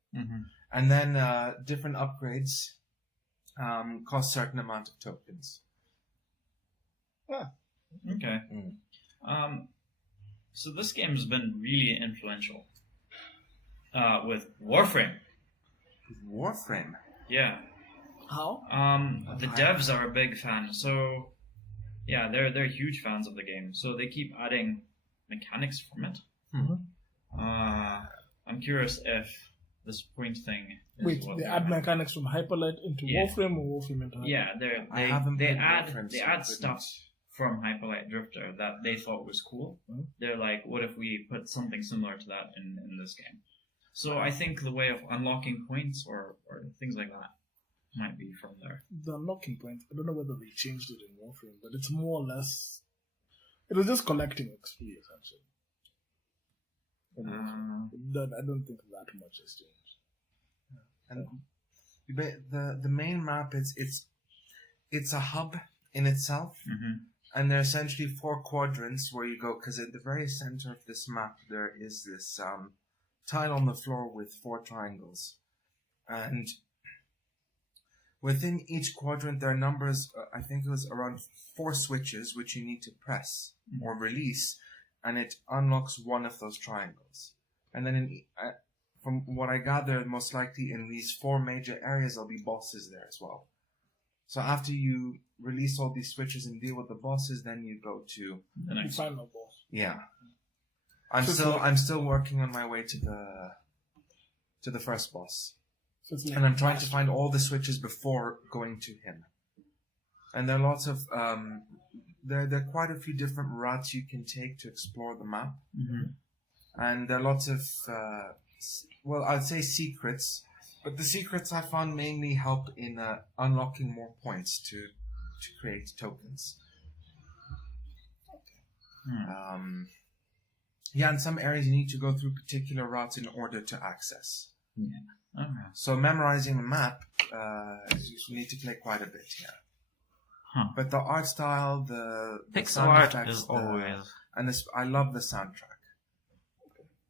And then different upgrades cost certain amount of tokens. Okay. So this game has been really influential with Warframe. Warframe? Yeah. How? The devs are a big fan, so yeah, they're huge fans of the game. So they keep adding mechanics from it. I'm curious if this point thing. Is Wait, what they add mechanics from Hyperlight into Warframe, or Warframe into Hyperlight? Yeah, they add stuff from Hyperlight Drifter that they thought was cool. They're like, what if we put something similar to that in this game? So I think the way of unlocking points or things like that might be from there. The unlocking point, I don't know whether they changed it in Warframe, but it's more or less... It was just collecting XP, essentially. I don't think that much has changed. And the main map it's a hub in itself, and there are essentially 4 quadrants where you go, because at the very center of this map there is this tile on the floor with 4 triangles, and within each quadrant there are numbers, I think it was around 4 switches which you need to press or release, and it unlocks one of those triangles. And then from what I gather, most likely in these 4 major areas there'll be bosses there as well. So after you release all these switches and deal with the bosses, then you go to the next final boss. Yeah. I'm still working on my way to the first boss. So it's like and I'm trying to find all the switches before going to him. And there are lots of there are quite a few different routes you can take to explore the map. And there are lots of I'd say secrets, but the secrets I found mainly help in unlocking more points to create tokens. Yeah, in some areas you need to go through particular routes in order to access. Yeah. Okay. So memorizing the map, you need to play quite a bit, yeah. But the art style, the pixel art is always, and I love the soundtrack.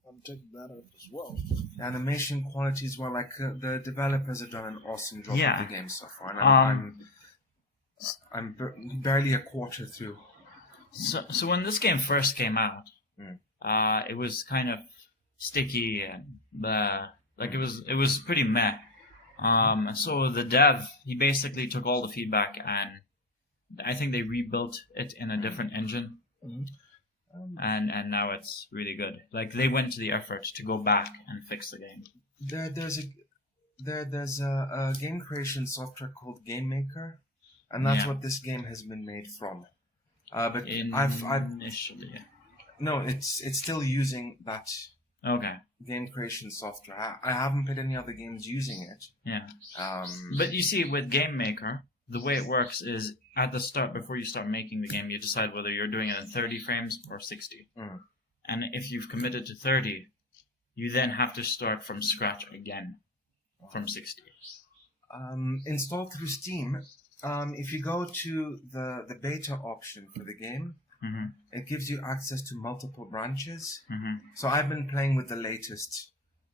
I'm checking that out as well. The animation quality as well, like the developers have done an awesome job with the game so far, and I'm barely a quarter through. So when this game first came out, it was kind of sticky and like it was pretty meh. So the dev, he basically took all the feedback and I think they rebuilt it in a different engine. And now it's really good. Like they went to the effort to go back and fix the game. There's a game creation software called Game Maker, and that's what this game has been made from. But initially, no, it's still using that. Okay. Game creation software. I haven't played any other games using it. Yeah. But you see, with Game Maker, the way it works is at the start, before you start making the game, you decide whether you're doing it in 30 frames or 60. And if you've committed to 30, you then have to start from scratch again from 60. Installed through Steam. If you go to the beta option for the game, it gives you access to multiple branches. So I've been playing with the latest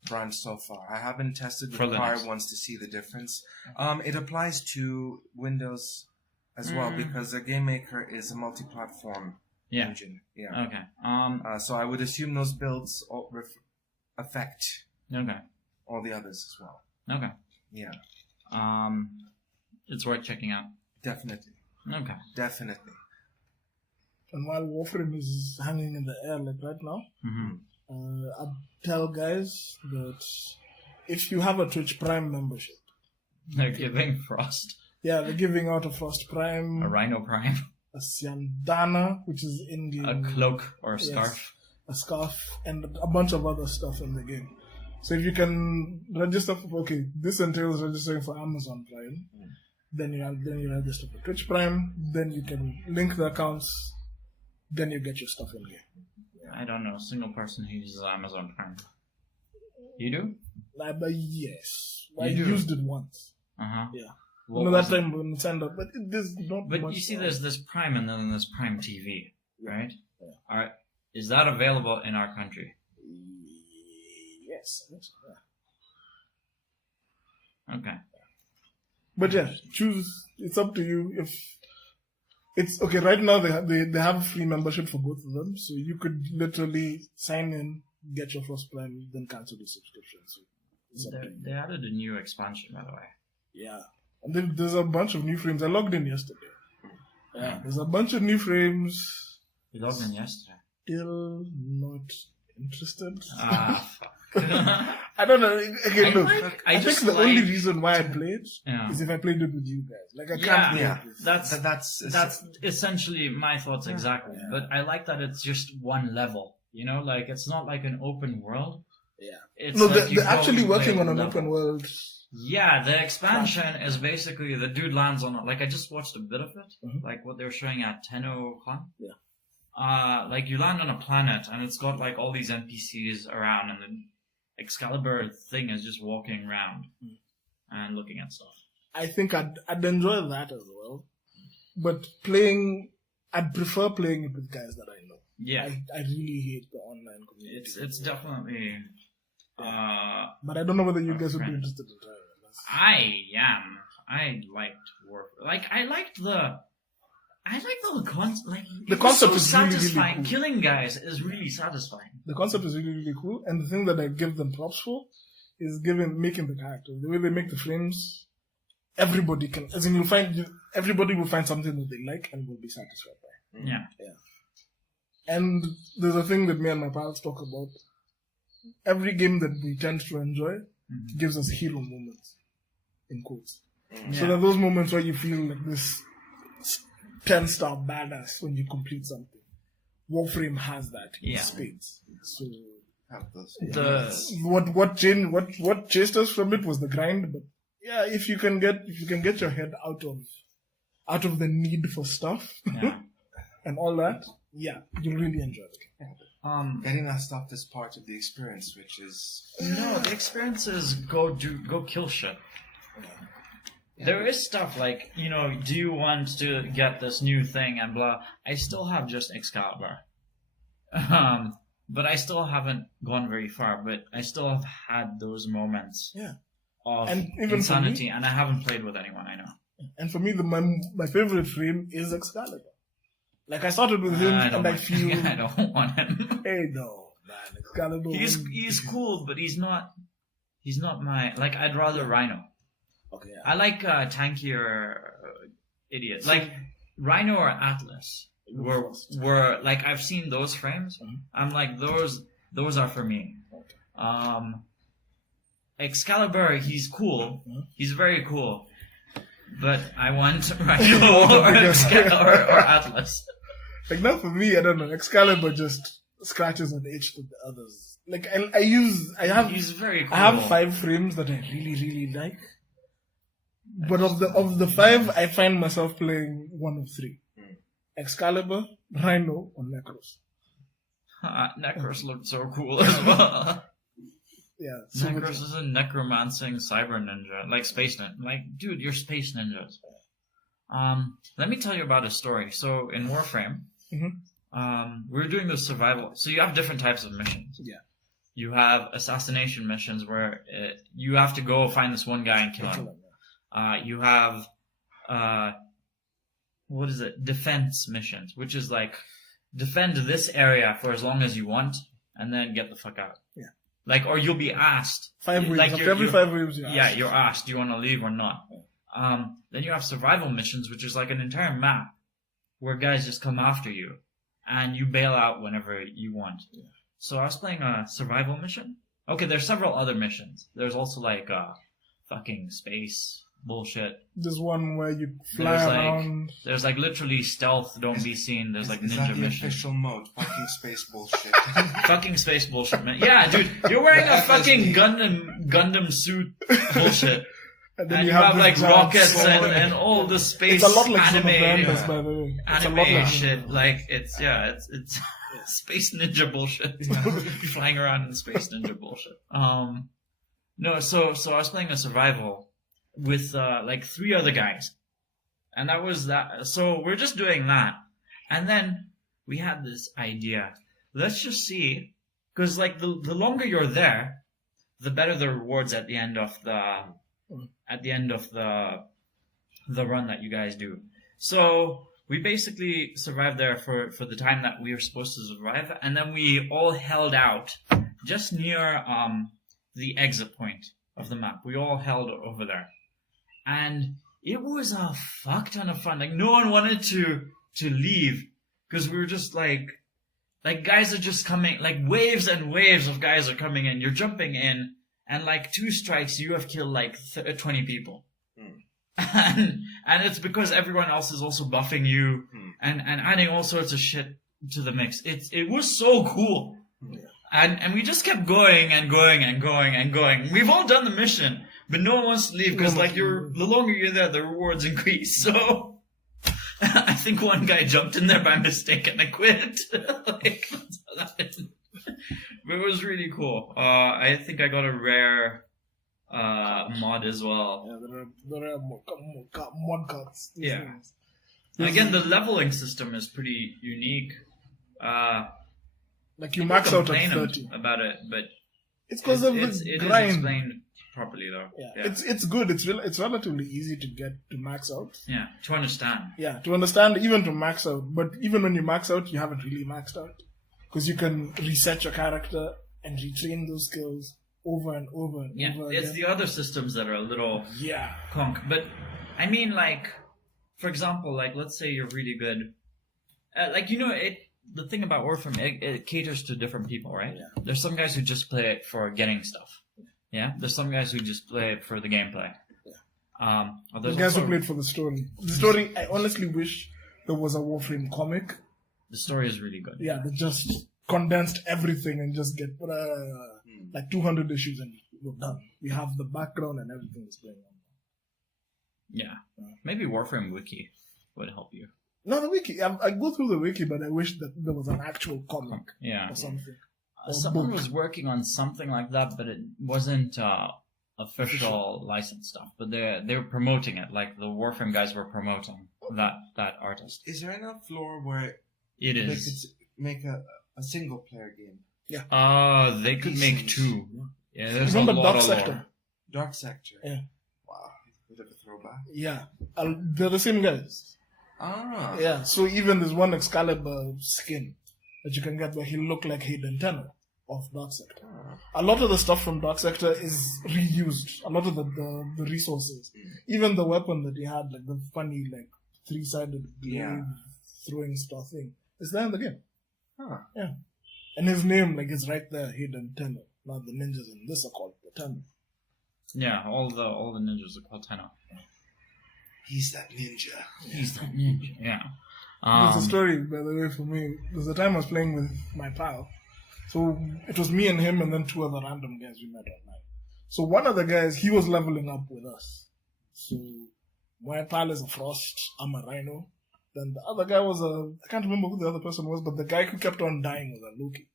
branch so far. I haven't tested the prior ones to see the difference. It applies to Windows as well because the Game Maker is a multi-platform engine. Yeah. Okay. So I would assume those builds affect all the others as well. Okay. Yeah. It's worth checking out. Definitely. Okay. Definitely. And while Warframe is hanging in the air like right now, I tell guys that if you have a Twitch Prime membership, They're giving Frost they're giving out a Frost Prime, a Rhino Prime, a Siandana, which is in-game, a cloak or a scarf, a scarf, and a bunch of other stuff in the game. So if you can register for, this entails registering for Amazon Prime, then you register for Twitch Prime, then you can link the accounts, then you get your stuff in game. I don't know a single person who uses Amazon Prime. You do? Yes. I You do? used it once. Yeah. No, that time when it signed up, but there's not But much. you see, there's this Prime and then there's Prime TV, right? Yeah. Is that available in our country? Yes. I think so, yeah. Okay. But choose. It's up to you. If it's okay, right now they have a free membership for both of them, so you could literally sign in, get your first Prime, then cancel the subscription. So it's up to you. They added a new expansion, by the way. Yeah, and then there's a bunch of new frames. I logged in yesterday. Yeah, there's a bunch of new frames. You logged in yesterday. Still not interested. Fuck. I don't know. Again, look, I think the only like- reason why I played is if I played it with you guys. Like I can't play it with That's essentially my thoughts exactly. Yeah. But I like that it's just one level. You know, like it's not like an open world. Yeah. It's No, like you they're go actually and play working on a an level. open world. Yeah, the expansion is basically the dude lands on like I just watched a bit of it, like what they were showing at TennoCon. Yeah. Like you land on a planet and it's got like all these NPCs around, and the Excalibur thing is just walking around and looking at stuff. I think I'd enjoy that as well. But I'd prefer playing it with guys that I know. Yeah, I really hate the online community. it's definitely. But I don't know whether you guys would be interested in trying it. I am. I liked Warframe. Like I liked the concept. Like The it was concept so is really, really satisfying. cool. Killing guys is really satisfying. The concept is really, really cool. And the thing that I give them props for is making the characters. The way they make the frames, everybody can, as in everybody will find something that they like and will be satisfied by. Yeah. And there's a thing that me and my pals talk about. Every game that we tend to enjoy gives us hero moments, in quotes. So there are those moments where you feel like this 10-star badass when you complete something. Warframe has that in spades. So what chased us from it was the grind, but if you can get your head out of the need for stuff and all that, you'll really enjoy it. Getting that stuff is part of the experience, which is No, the experience is go kill shit. There is stuff like, do you want to get this new thing and blah. I still have just Excalibur. But I still haven't gone very far, but I still have had those moments of And even insanity, and I haven't played with anyone I know. And for me, my favorite frame is Excalibur. Like I started with him, I and I feel I don't want him. hey, no, man, Excalibur. He's cool, but he's not my, like, I'd rather Rhino. Okay, I like tankier idiots. Like Rhino or Atlas were like, I've seen those frames. I'm like, those are for me. Excalibur, he's cool. He's very cool. But I want Rhino or Atlas. Like not for me, I don't know. Excalibur just scratches an itch to the others. Like He's very cool. I have 5 frames that I really, really like. But of the 5, I find myself playing one of 3. Excalibur, Rhino, or Necros. Necros looked so cool as well. Yeah. Necros is a necromancing cyber ninja, like space ninja. Like, dude, you're space ninjas. Let me tell you about a story. So in Warframe, we were doing the survival. So you have different types of missions. Yeah. You have assassination missions where you have to go find this one guy and kill him. You have what is it? Defense missions, which is like defend this area for as long as you want, and then get the fuck out. Yeah. Like, or you'll be asked. 5 waves. Like After every 5 waves, you're asked. Yeah, you're asked, do you want to leave or not? Then you have survival missions, which is like an entire map where guys just come after you, and you bail out whenever you want. Yeah. So I was playing a survival mission. Okay, there's several other missions. There's also like fucking space bullshit. There's one where you fly around. There's like literally stealth, don't be seen. There's like is ninja that the missions. official mode? Fucking space bullshit. Fucking space bullshit, man. Yeah, dude, you're wearing a fucking Gundam suit bullshit. And And then you have like this giant rockets sword. and all the space It's a lot like anime, Madness, by the way. It's a lot anime like shit. Like it's space ninja bullshit. Flying around in space ninja bullshit. No, so I was playing a survival with like 3 other guys, and that was that. So we're just doing that, and then we had this idea. Let's just see, because like the longer you're there, the better the rewards at the end of the run that you guys do. So we basically survived there for the time that we were supposed to survive, and then we all held out just near the exit point of the map. We all held over there, and it was a fuck ton of fun. Like no one wanted to leave because we were just like guys are just coming, like waves and waves of guys are coming in. You're jumping in, and like 2 strikes, you have killed like 20 people. And it's because everyone else is also buffing you and adding all sorts of shit to the mix. It was so cool. Yeah. And we just kept going and going and going and going. We've all done the mission, but no one wants to leave because like the longer you're there, the rewards increase. So I think one guy jumped in there by mistake and I quit. Like, that's how that happened. But it was really cool. I think I got a rare mod as well. Yeah, there are mod cards. Yeah. And again, the leveling system is pretty unique. Like you max out at 30 about it, but it's because of the it grind. is explained properly though. Yeah. It's good. It's relatively easy to get to max out. Yeah, to understand. Yeah, to understand, even to max out. But even when you max out, you haven't really maxed out because you can reset your character and retrain those skills over and over and over again. It's the other systems that are a little Yeah. conk. But I mean, like, for example, like let's say you're really good, like the thing about Warframe, it caters to different people, right? Yeah. There's some guys who just play it for getting stuff. Yeah. There's some guys who just play it for the gameplay. Yeah. There's guys also, who played for the story. The story, I honestly wish there was a Warframe comic. the story is really good. Yeah, they just condensed everything and just get like 200 issues and we're done. We have the background and everything is going on. Yeah. Maybe Warframe Wiki would help you. No, the wiki. I go through the wiki, but I wish that there was an actual comic Yeah. or something. Someone book. was working on something like that, but it wasn't official licensed stuff. But they were promoting it, like the Warframe guys were promoting that artist. Is there enough lore where It they is. could make a single player game? They could make 2. Yeah, there's Remember a lot Dark of Sector? lore. Dark Sector. Yeah. Wow, bit of a throwback. Yeah. They're the same guys. Ah. Yeah, so even there's one Excalibur skin that you can get where he looked like Hayden Tenor of Dark Sector. A lot of the stuff from Dark Sector is reused. A lot of the resources. Even the weapon that he had, like the funny, like 3-sided blade throwing stuff thing, is there in the game. Huh. Yeah. And his name, like, is right there, Hayden Tenor. Now the ninjas in this are called the Tenor. Yeah, all the ninjas are called Tenno. He's that ninja. He's that ninja. Yeah. There's a story, by the way, for me. There's a time I was playing with my pal. So it was me and him and then 2 other random guys we met online. So one of the guys, he was leveling up with us. So my pal is a Frost, I'm a Rhino. Then the other guy was I can't remember who the other person was, but the guy who kept on dying was a Loki.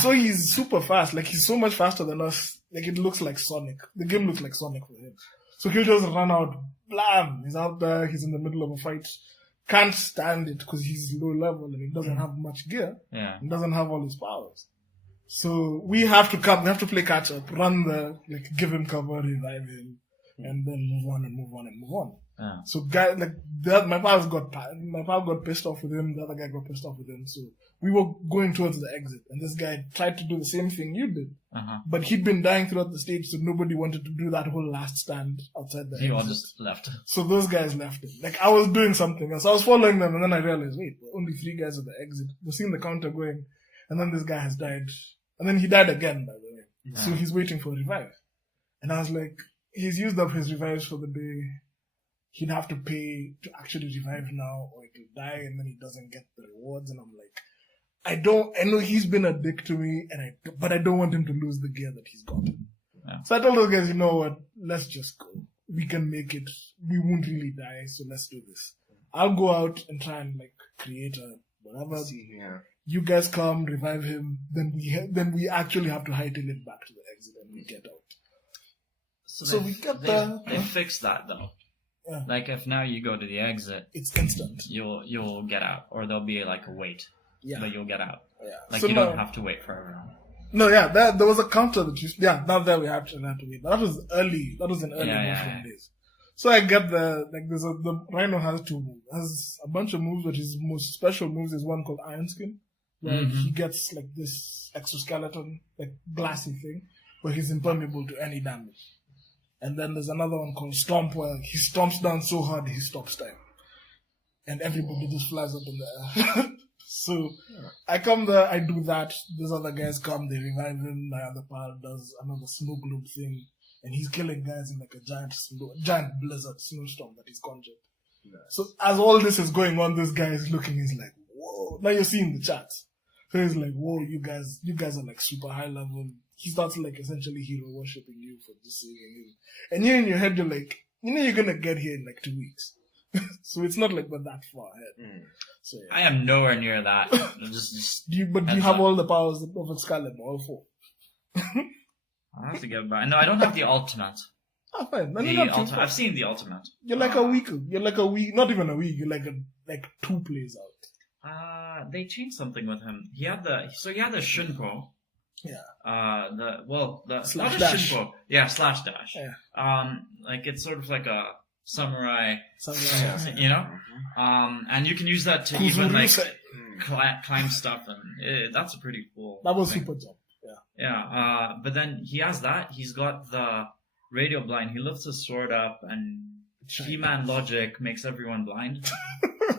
So he's super fast. Like, he's so much faster than us. Like, it looks like Sonic. The game looks like Sonic for him. So he'll just run out. Blam! He's out there. He's in the middle of a fight. Can't stand it because he's low level and he doesn't have much gear. Yeah. He doesn't have all his powers. So we have to play catch up, run give him cover, revive him, and then move on and move on and move on. Yeah. So my pal got pissed off with him, the other guy got pissed off with him, so we were going towards the exit, and this guy tried to do the same thing you did. But he'd been dying throughout the stage, so nobody wanted to do that whole last stand outside the You all exit. just left. So those guys left him. Like, I was doing something else. I was following them, and then I realized, wait, only 3 guys at the exit. We're seeing the counter going, and then this guy has died. And then he died again, by the way. Yeah. So he's waiting for a revive. And I was like, he's used up his revives for the day. He'd have to pay to actually revive now, or he'll die, and then he doesn't get the rewards. And I'm like, I know he's been a dick to me, but I don't want him to lose the gear that he's got. Yeah. So I told those guys, you know what, let's just go. We can make it. We won't really die, so let's do this. I'll go out and try and create a whatever. See here. You guys come, revive him, then we actually have to hightail it back to the exit and we get out. So we get they fixed that though. Yeah. Like if now you go to the exit, It's instant. you'll get out, or there'll be like a wait, Yeah. but you'll get out. Yeah. Like So you now- don't have to wait for everyone. No, yeah, there was a counter that now there we have to wait. But that was early. That was in early Warframe days. So I get the Rhino has 2 moves. Has a bunch of moves, but his most special moves is one called Iron Skin, where he gets this exoskeleton, glassy thing, where he's impermeable to any damage. And then there's another one called Stomp, where he stomps down so hard he stops time. And everybody just flies up in the air. So I come there, I do that. Those other guys come, they revive him. My other pal does another smoke globe thing, and he's killing guys in a giant blizzard snowstorm that he's conjured. Nice. So as all this is going on, this guy is looking. He's like, "Whoa!" Now you're seeing the chats. So he's like, "Whoa, you guys are super high level." He starts essentially hero worshipping you for just saving him. And you in your head, you're like, you're gonna get here in 2 weeks. So it's not we're that far ahead. So yeah. I am nowhere near that. just Do you have all the powers of Excalibur, all 4? I have to get back. No, I don't have the ultimate. Ah, fine. Then The you're not too ultimate. far. I've seen the ultimate. You're a week. Not even a week. You're like 2 plays out. They changed something with him. He had the Shunpo. Yeah. The Slash not a dash. Shunpo. Yeah, slash dash. Yeah. It's sort of like a samurai, Something you know. And you can use that to even Kuzuryu-sai. climb stuff, and that's a pretty cool. That was thing. super jump. Yeah. Yeah. But then he has that. He's got the radio blind. He lifts his sword up, and He-Man logic makes everyone blind.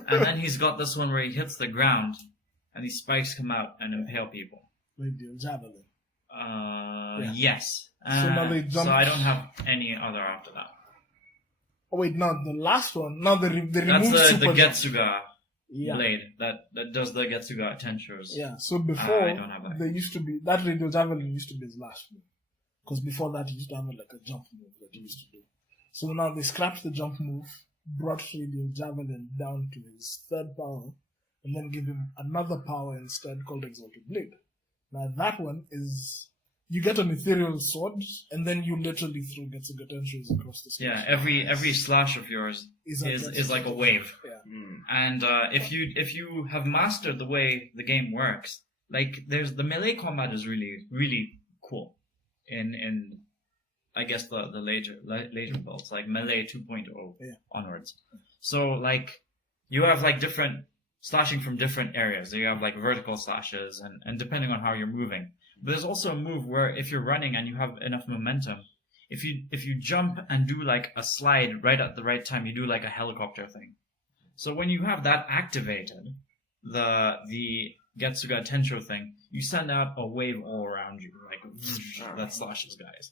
And then he's got this one where he hits the ground, and these spikes come out and impale people. Radio javelin. Yes. So now they jump. So I don't have any other after that. Oh wait, now the last one. Now they remove That's the super jump. Getsuga Yeah. blade that does the Getsuga Tensures. Yeah. So before I don't have that. there used to be that radio javelin used to be his last move, because before that he used to have a jump move that he used to do. So now they scrapped the jump move, brought radio javelin down to his 3rd power, and then give him another power instead called Exalted Blade. Now that one is you get an ethereal sword, and then you literally throw Getsuga Tensures across the stage. Yeah, every slash of yours is like a wave. Yeah. And if you have mastered the way the game works, there's the melee combat is really really cool in I guess the later builds, like Melee 2.0 onwards. So you have different slashing from different areas. So you have vertical slashes and depending on how you're moving. But there's also a move where if you're running and you have enough momentum, if you jump and do a slide right at the right time, you do a helicopter thing. So when you have that activated, the Getsuga Tensho thing, you send out a wave all around you, that slashes guys.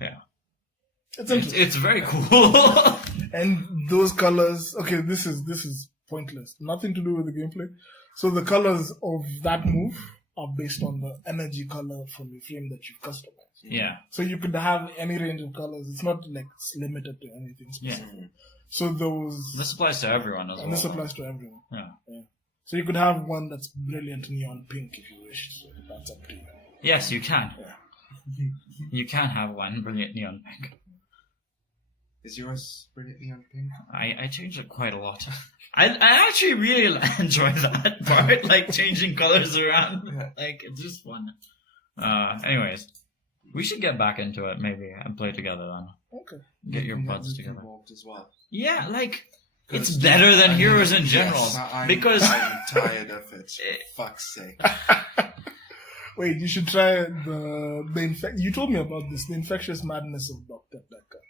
Yeah. It's very cool. And those colors, okay, this is pointless. Nothing to do with the gameplay. So the colors of that move are based on the energy color from the frame that you've customized. Yeah. So you could have any range of colors. It's not it's limited to anything specific. Yeah. So This applies to everyone as well. and this applies to everyone. Yeah. So you could have one that's brilliant neon pink if you wish. So that's up to you. Yes, you can. Yeah. You can have one brilliant neon pink. Is yours brilliant neon pink? I changed it quite a lot. I actually really enjoy that part, like changing colors around. Yeah. Like, it's just fun. Anyways, we should get back into it maybe and play together then. Okay. Get your You buds get together. involved as well. Yeah, like, it's 'Cause better than I Heroes mean, in general. yes, I'm tired of it. For fuck's sake. Wait, you should try you told me about this, the Infectious Madness of Dr. Decker.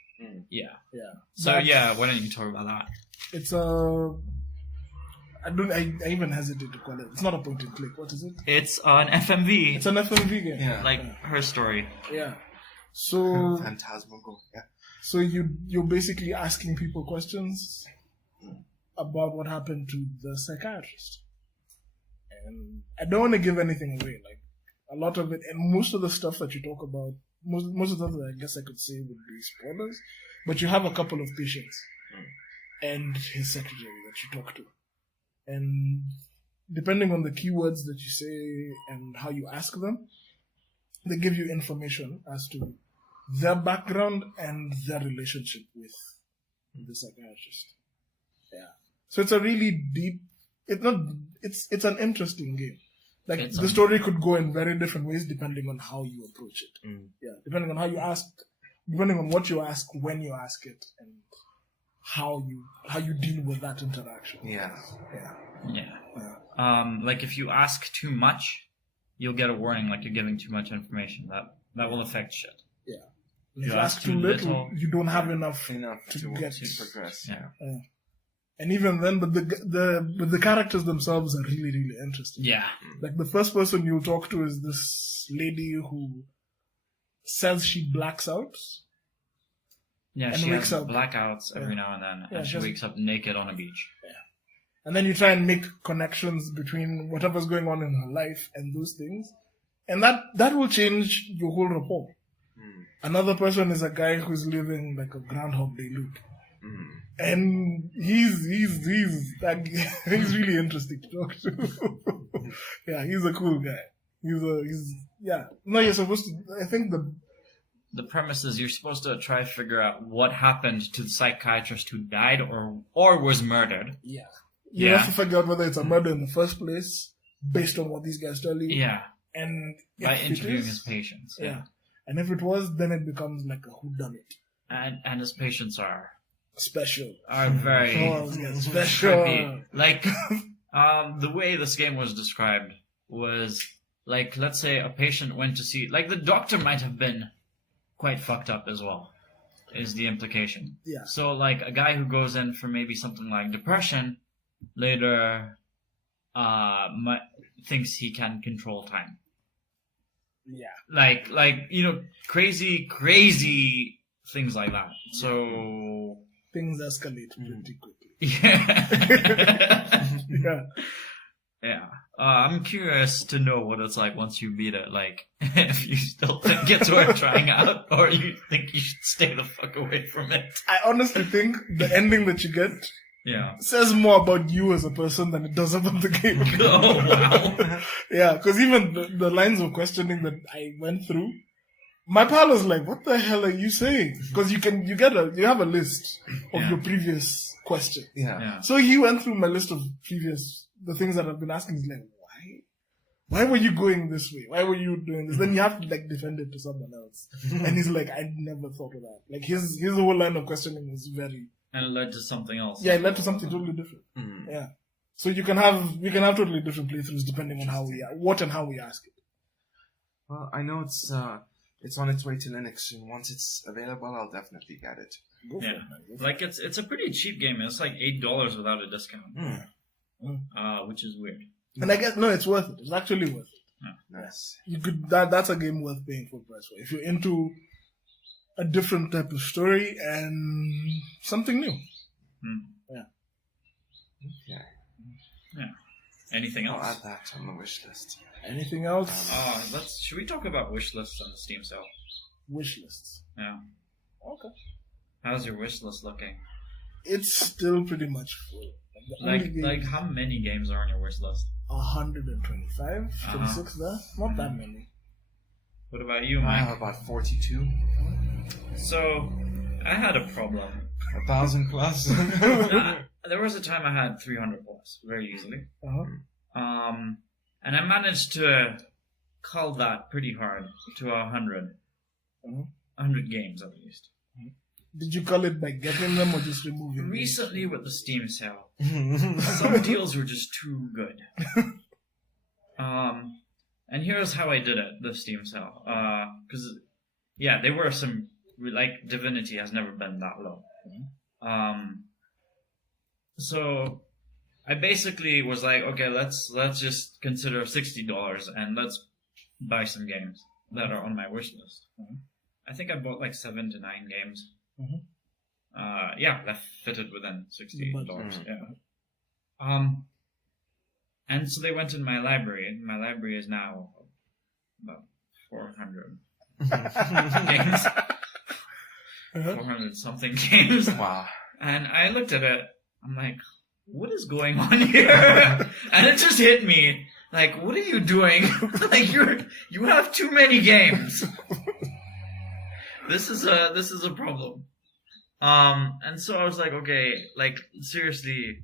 Yeah. Yeah. So That's- yeah, why don't you talk about that? It's I even hesitate to call it. It's not a point and click. What is it? It's an FMV, It's an FMV game. Yeah. like her story. Yeah. So Phantasmagoria. Yeah. so you're basically asking people questions about what happened to the psychiatrist. And I don't want to give anything away. Like a lot of it, and most of the stuff that you talk about, most of the stuff that I guess I could say would be spoilers. But you have a couple of patients and his secretary that you talk to, and depending on the keywords that you say and how you ask them, they give you information as to their background and their relationship with the psychiatrist. Yeah. So it's a really deep. It's an interesting game. Like It's the story could go in very different ways depending on how you approach it. Yeah. Depending on how you ask, depending on what you ask, when you ask it, and how you deal with that interaction. Yeah. Yeah. Yeah. Like if you ask too much, you'll get a warning like you're giving too much information. That will affect shit. Yeah. If You you ask ask too too little, little, you don't have enough To progress. Yeah. And even then, but the characters themselves are really, really interesting. Yeah. Like the first person you'll talk to is this lady who says she blacks out. Yeah, And she wakes has up. blackouts every now and then, Yeah, and she just- wakes up naked on a beach. And then you try and make connections between whatever's going on in her life and those things. And that will change your whole rapport. Another person is a guy who's living like a Groundhog Day loop. And he's like, he's really interesting to talk to. Yeah, he's a cool guy. No, you're supposed to, I think The premise is you're supposed to try to figure out what happened to the psychiatrist who died or was murdered. you Yeah. have to figure out whether it's a murder in the first place based on what these guys tell you. Yeah. And By if it interviewing is- his patients. Yeah. And if it was, then it becomes like a whodunit. And his patients are Special. very Oh, yeah, special. trippy. Like the way this game was described was like, let's say a patient went to see, like the doctor might have been quite fucked up as well, is the implication. Yeah. So like a guy who goes in for maybe something like depression later thinks he can control time. Yeah. Like crazy things like that. So Things escalate pretty quickly. yeah. Yeah. Yeah. I'm curious to know what it's like once you beat it. Like, if you still think it's worth trying out, or you think you should stay the fuck away from it. I honestly think the ending that you get Yeah. says more about you as a person than it does about the game. Oh, wow. Yeah, because even the lines of questioning that I went through, my pal was like, "What the hell are you saying?" Because you have a list of Yeah. your previous question. Yeah. Yeah. So he went through my list of the things that I've been asking. He's like, why were you going this way? Why were you doing this? Then you have to like defend it to someone else. And he's like, I never thought of that. Like his whole line of questioning was very, And it led to something else. yeah, it led to something totally different. Yeah. So we can have totally different playthroughs depending on how we ask it. Well, I know it's on its way to Linux, and once it's available, I'll definitely get it. Go for Yeah. it, man. Go for Like, it's a pretty cheap game. It's like $8 without a discount. Which is weird. it. And I guess, no, it's worth it. It's actually worth it. Nice. You could, that's a game worth paying full price for. If you're into a different type of story and something new. Okay. Yeah. Anything I'll else? add that on the wish list. Anything else? Should we talk about wish lists on the Steam sale? Wish lists. Yeah. Okay. How's your wish list looking? It's still pretty much full. Like, The only games, Like how many games are on your wish list? 125, 26 there. Not that many. What about you, I Mike? have about 42. So, I had a problem. 1,000 plus. There was a time I had 300 plus very easily. Uh-huh. And I managed to cull that pretty hard to 100. 100 games at least. Did you call it by getting them or just removing them? Recently with the Steam sale, some deals were just too good. And here's how I did it, the Steam sale. Because, yeah, they were some, like, Divinity has never been that low. So, I basically was like, okay, let's just consider $60 and let's buy some games that are on my wish list. I think I bought like 7 to 9 games. Yeah, that fitted within $60. Yeah. And so they went in my library. My library is now about 400 games. 400 something games. Wow. And I looked at it. I'm like, what is going on here? And it just hit me. Like, what are you doing? Like, you have too many games. This is a problem. And so I was like, okay, like, seriously.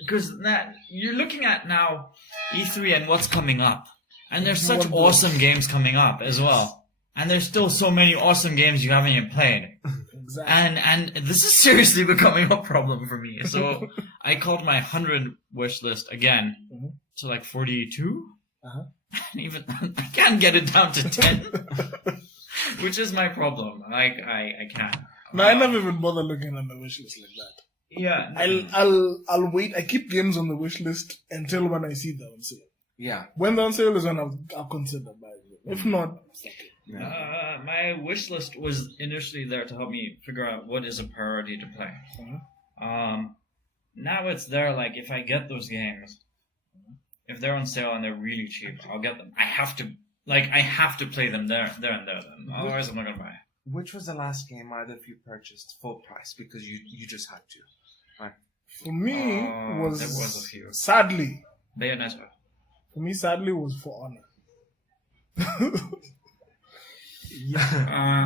Because that you're looking at now E3 and what's coming up. And there's such awesome games coming up as well. And there's still so many awesome games you haven't even played. Exactly. And this is seriously becoming a problem for me. So I called my 100 wish list again to like 42. And even I can't get it down to 10. Which is my problem. Like I can't. No, I never even bother looking at the wish list like that. Yeah. I'll wait. I keep games on the wish list until when I see them on sale. Yeah. When they're on sale is when I'll consider buying them. If not, it's okay. My wish list was initially there to help me figure out what is a priority to play. Now it's there, like, if I get those games, if they're on sale and they're really cheap, I'll get them. I have to play them there and there then. Otherwise I'm not gonna buy it. Which was the last game either of you purchased full price because you just had to? Right. For me, there was a few. Sadly. Bayonetta. For me, sadly, was For Honor.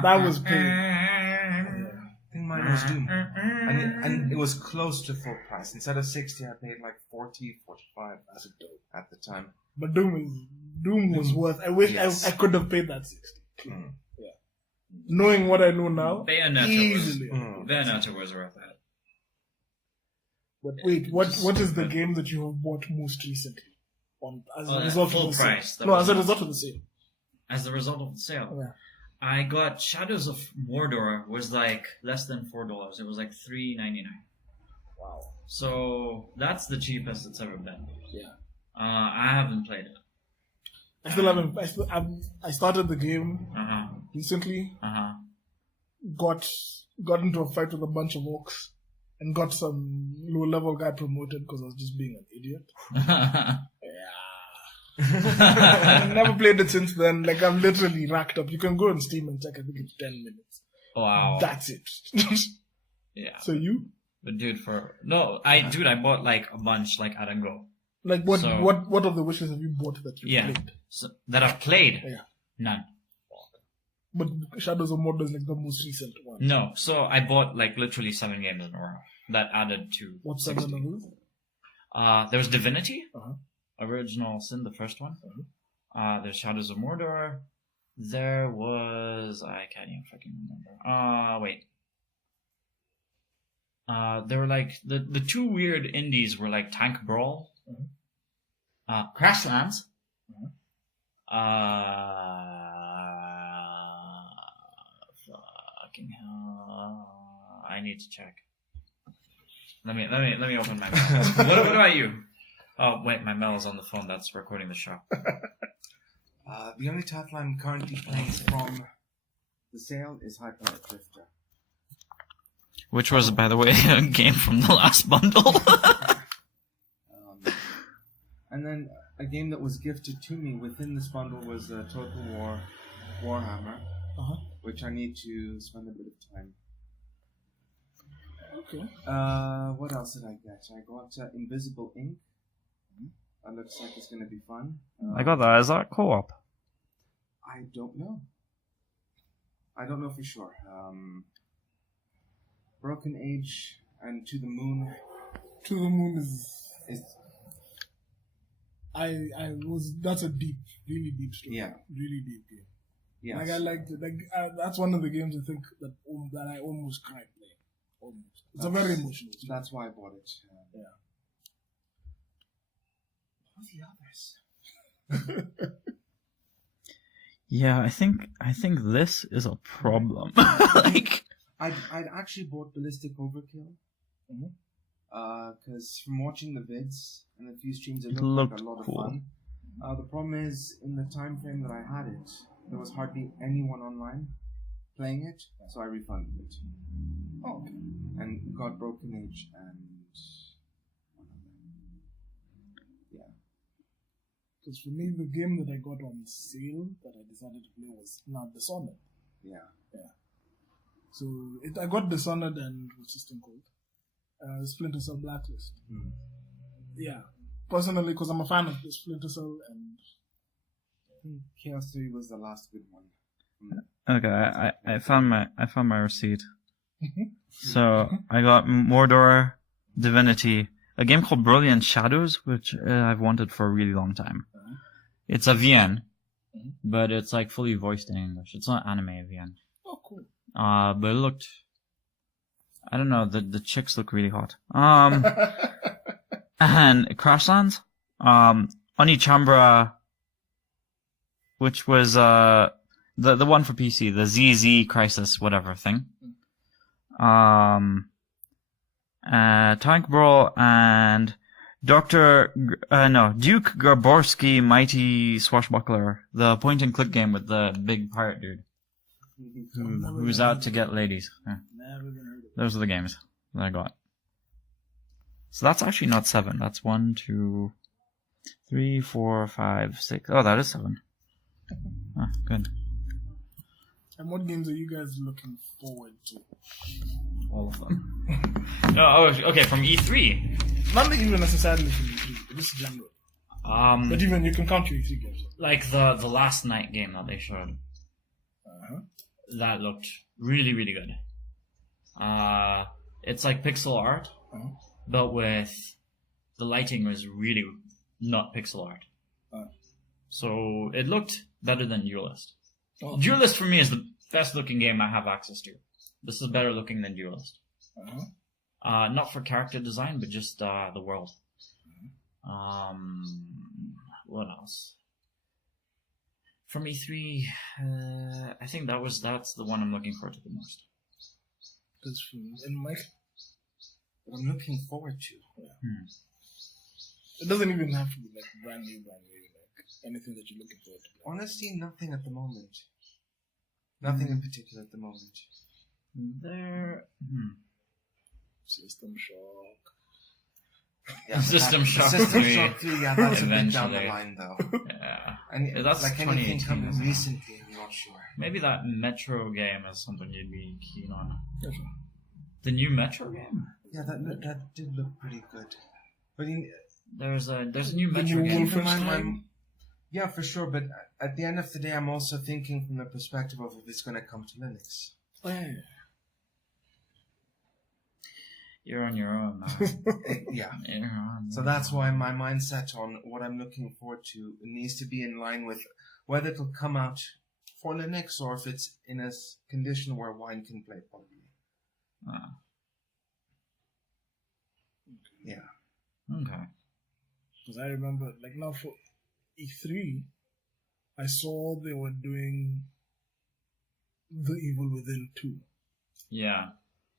That was pain. I think mine was Doom. And it was close to full price. Instead of 60, I paid like 40, 45 at the time. But Doom was worth. I wish I could have paid that 60. Yeah. Knowing what I know now, Bayonetta was worth that. But wait, what is the game that you have bought most recently? As a result full of the price. sale? No, as a result of the sale. As a result of the sale. Yeah. I got Shadows of Mordor was like less than $4. It was like $3.99. Wow. So that's the cheapest it's ever been. Yeah. I haven't played it. I still haven't. I started the game recently. Got into a fight with a bunch of orcs and got some low level guy promoted because I was just being an idiot. I've never played it since then. Like, I've literally racked up. You can go on Steam and check. I think it's 10 minutes. Wow. That's it. Yeah. So you? But dude, I bought like a bunch, like at a go. Like what of the wishes have you bought that you played? So, that I've played? Yeah. None. But Shadows of Mordor is like the most recent one. No, so I bought like literally 7 games in a row that added to. What's 7 of those? There was Divinity, Original Sin, the first one. There's Shadows of Mordor. There was I can't even fucking remember. Wait. There were like the two weird indies were like Tank Brawl, Crashlands. Fucking hell! I need to check. Let me open my mail. What about you? Oh wait, my mail is on the phone. That's recording the show. The only title I'm currently playing from the sale is Hyper Drifter. Which was, by the way, a game from the last bundle. And then a game that was gifted to me within this bundle was Total War Warhammer, which I need to spend a bit of time Okay. What else did I get? I got Invisible Ink. That looks like it's going to be fun. I got that. Is that co-op? I don't know. I don't know for sure. Broken Age and To the Moon. To the Moon is. Is That's a deep, really deep story. Yeah. Really deep game. yes. Like, I liked it. Like, that's one of the games I think that I almost cried playing. Almost. It's a very emotional story. That's why I bought it. Yeah. What are the others? Yeah, I think this is a problem. Like, I'd actually bought Ballistic Overkill. Because from watching the vids and a few streams, it looked like a lot cool. of fun. The problem is, in the time frame that I had it, there was hardly anyone online playing it, so I refunded it. Oh, okay. And got Broken Age and... Yeah. Because for me, the game that I got on sale that I decided to play was not Dishonored. Yeah. So I got Dishonored and what's this thing called? Splinter Cell Blacklist. Yeah. Personally, because I'm a fan of the Splinter Cell and Chaos 3 was the last good one. okay, I found my receipt. So I got Mordor Divinity, a game called Brilliant Shadows, which I've wanted for a really long time. It's a VN, but it's like fully voiced in English. It's not anime VN. oh, cool. But it looked, I don't know, the chicks look really hot. And Crashlands, Onichambra, which was the one for PC, the ZZ Crisis whatever thing. Tank Brawl and Duke Garborsky Mighty Swashbuckler, the point and click game with the big pirate dude who's out to get ladies. Yeah. Never gonna heard of it. Those are the games that I got. So that's actually not 7. That's 1, 2, 3, 4, 5, 6. Oh, that is 7. Oh, good. And what games are you guys looking forward to? All of them. Okay, from E3. Not even necessarily from E3, but just general. But even you can count your E3 games. Like the last night game that they showed. That looked really, really good. It's like pixel art, but with the lighting was really not pixel art. So it looked better than Duelist. Duelist for me is the best looking game I have access to. This is better looking than Duelist. Not for character design, but just the world. What else? From E3, I think that's the one I'm looking forward to the most. Because in Mike, What I'm looking forward to. it doesn't even have to be like brand new, like anything that you're looking forward to. Honestly, nothing at the moment. Nothing in particular at the moment. System Shock. Yeah, System Shock System 3. Shock 3, yeah, that's a bit down the Eventually. line though. Yeah. And That's like anything 2018, coming isn't it? recently, I'm not sure. Maybe that Metro game is something you'd be keen on. That's right. The new Metro game? Yeah, that did look pretty good. But There's a new The Metro new game. Wolfenstein. yeah, for sure. But at the end of the day, I'm also thinking from the perspective of if it's going to come to Linux. Oh, yeah. You're on your own, man. Yeah. You're on So your that's own. why my mindset on what I'm looking forward to needs to be in line with whether it'll come out for Linux or if it's in a condition where wine can play properly. Yeah. Okay. Because I remember, like now for E3, I saw they were doing The Evil Within 2, Yeah.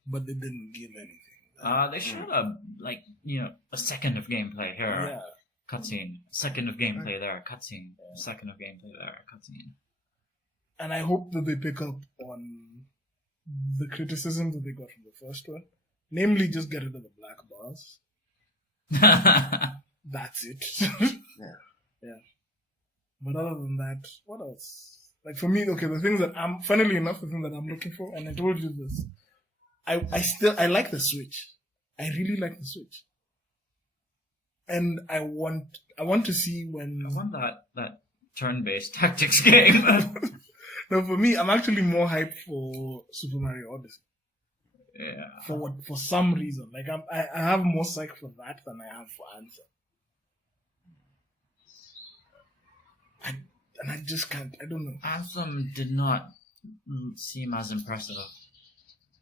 but they didn't give anything. They showed a second of gameplay here. Yeah. Cutscene. Second of gameplay there. Cutscene. Second of gameplay there. Cutscene. And I hope that they pick up on the criticism that they got from the first one. Namely, just get rid of the black bars. That's it. Yeah. But other than that, what else? Like for me, okay, the things that funnily enough, the thing that I'm looking for, and I told you this, I like the Switch. I really like the Switch. And I want to see when... I want that turn-based tactics game. No, for me, I'm actually more hyped for Super Mario Odyssey. Yeah. For some reason. Like, I have more psych for that than I have for Anthem. And I just can't, I don't know. Anthem did not seem as impressive.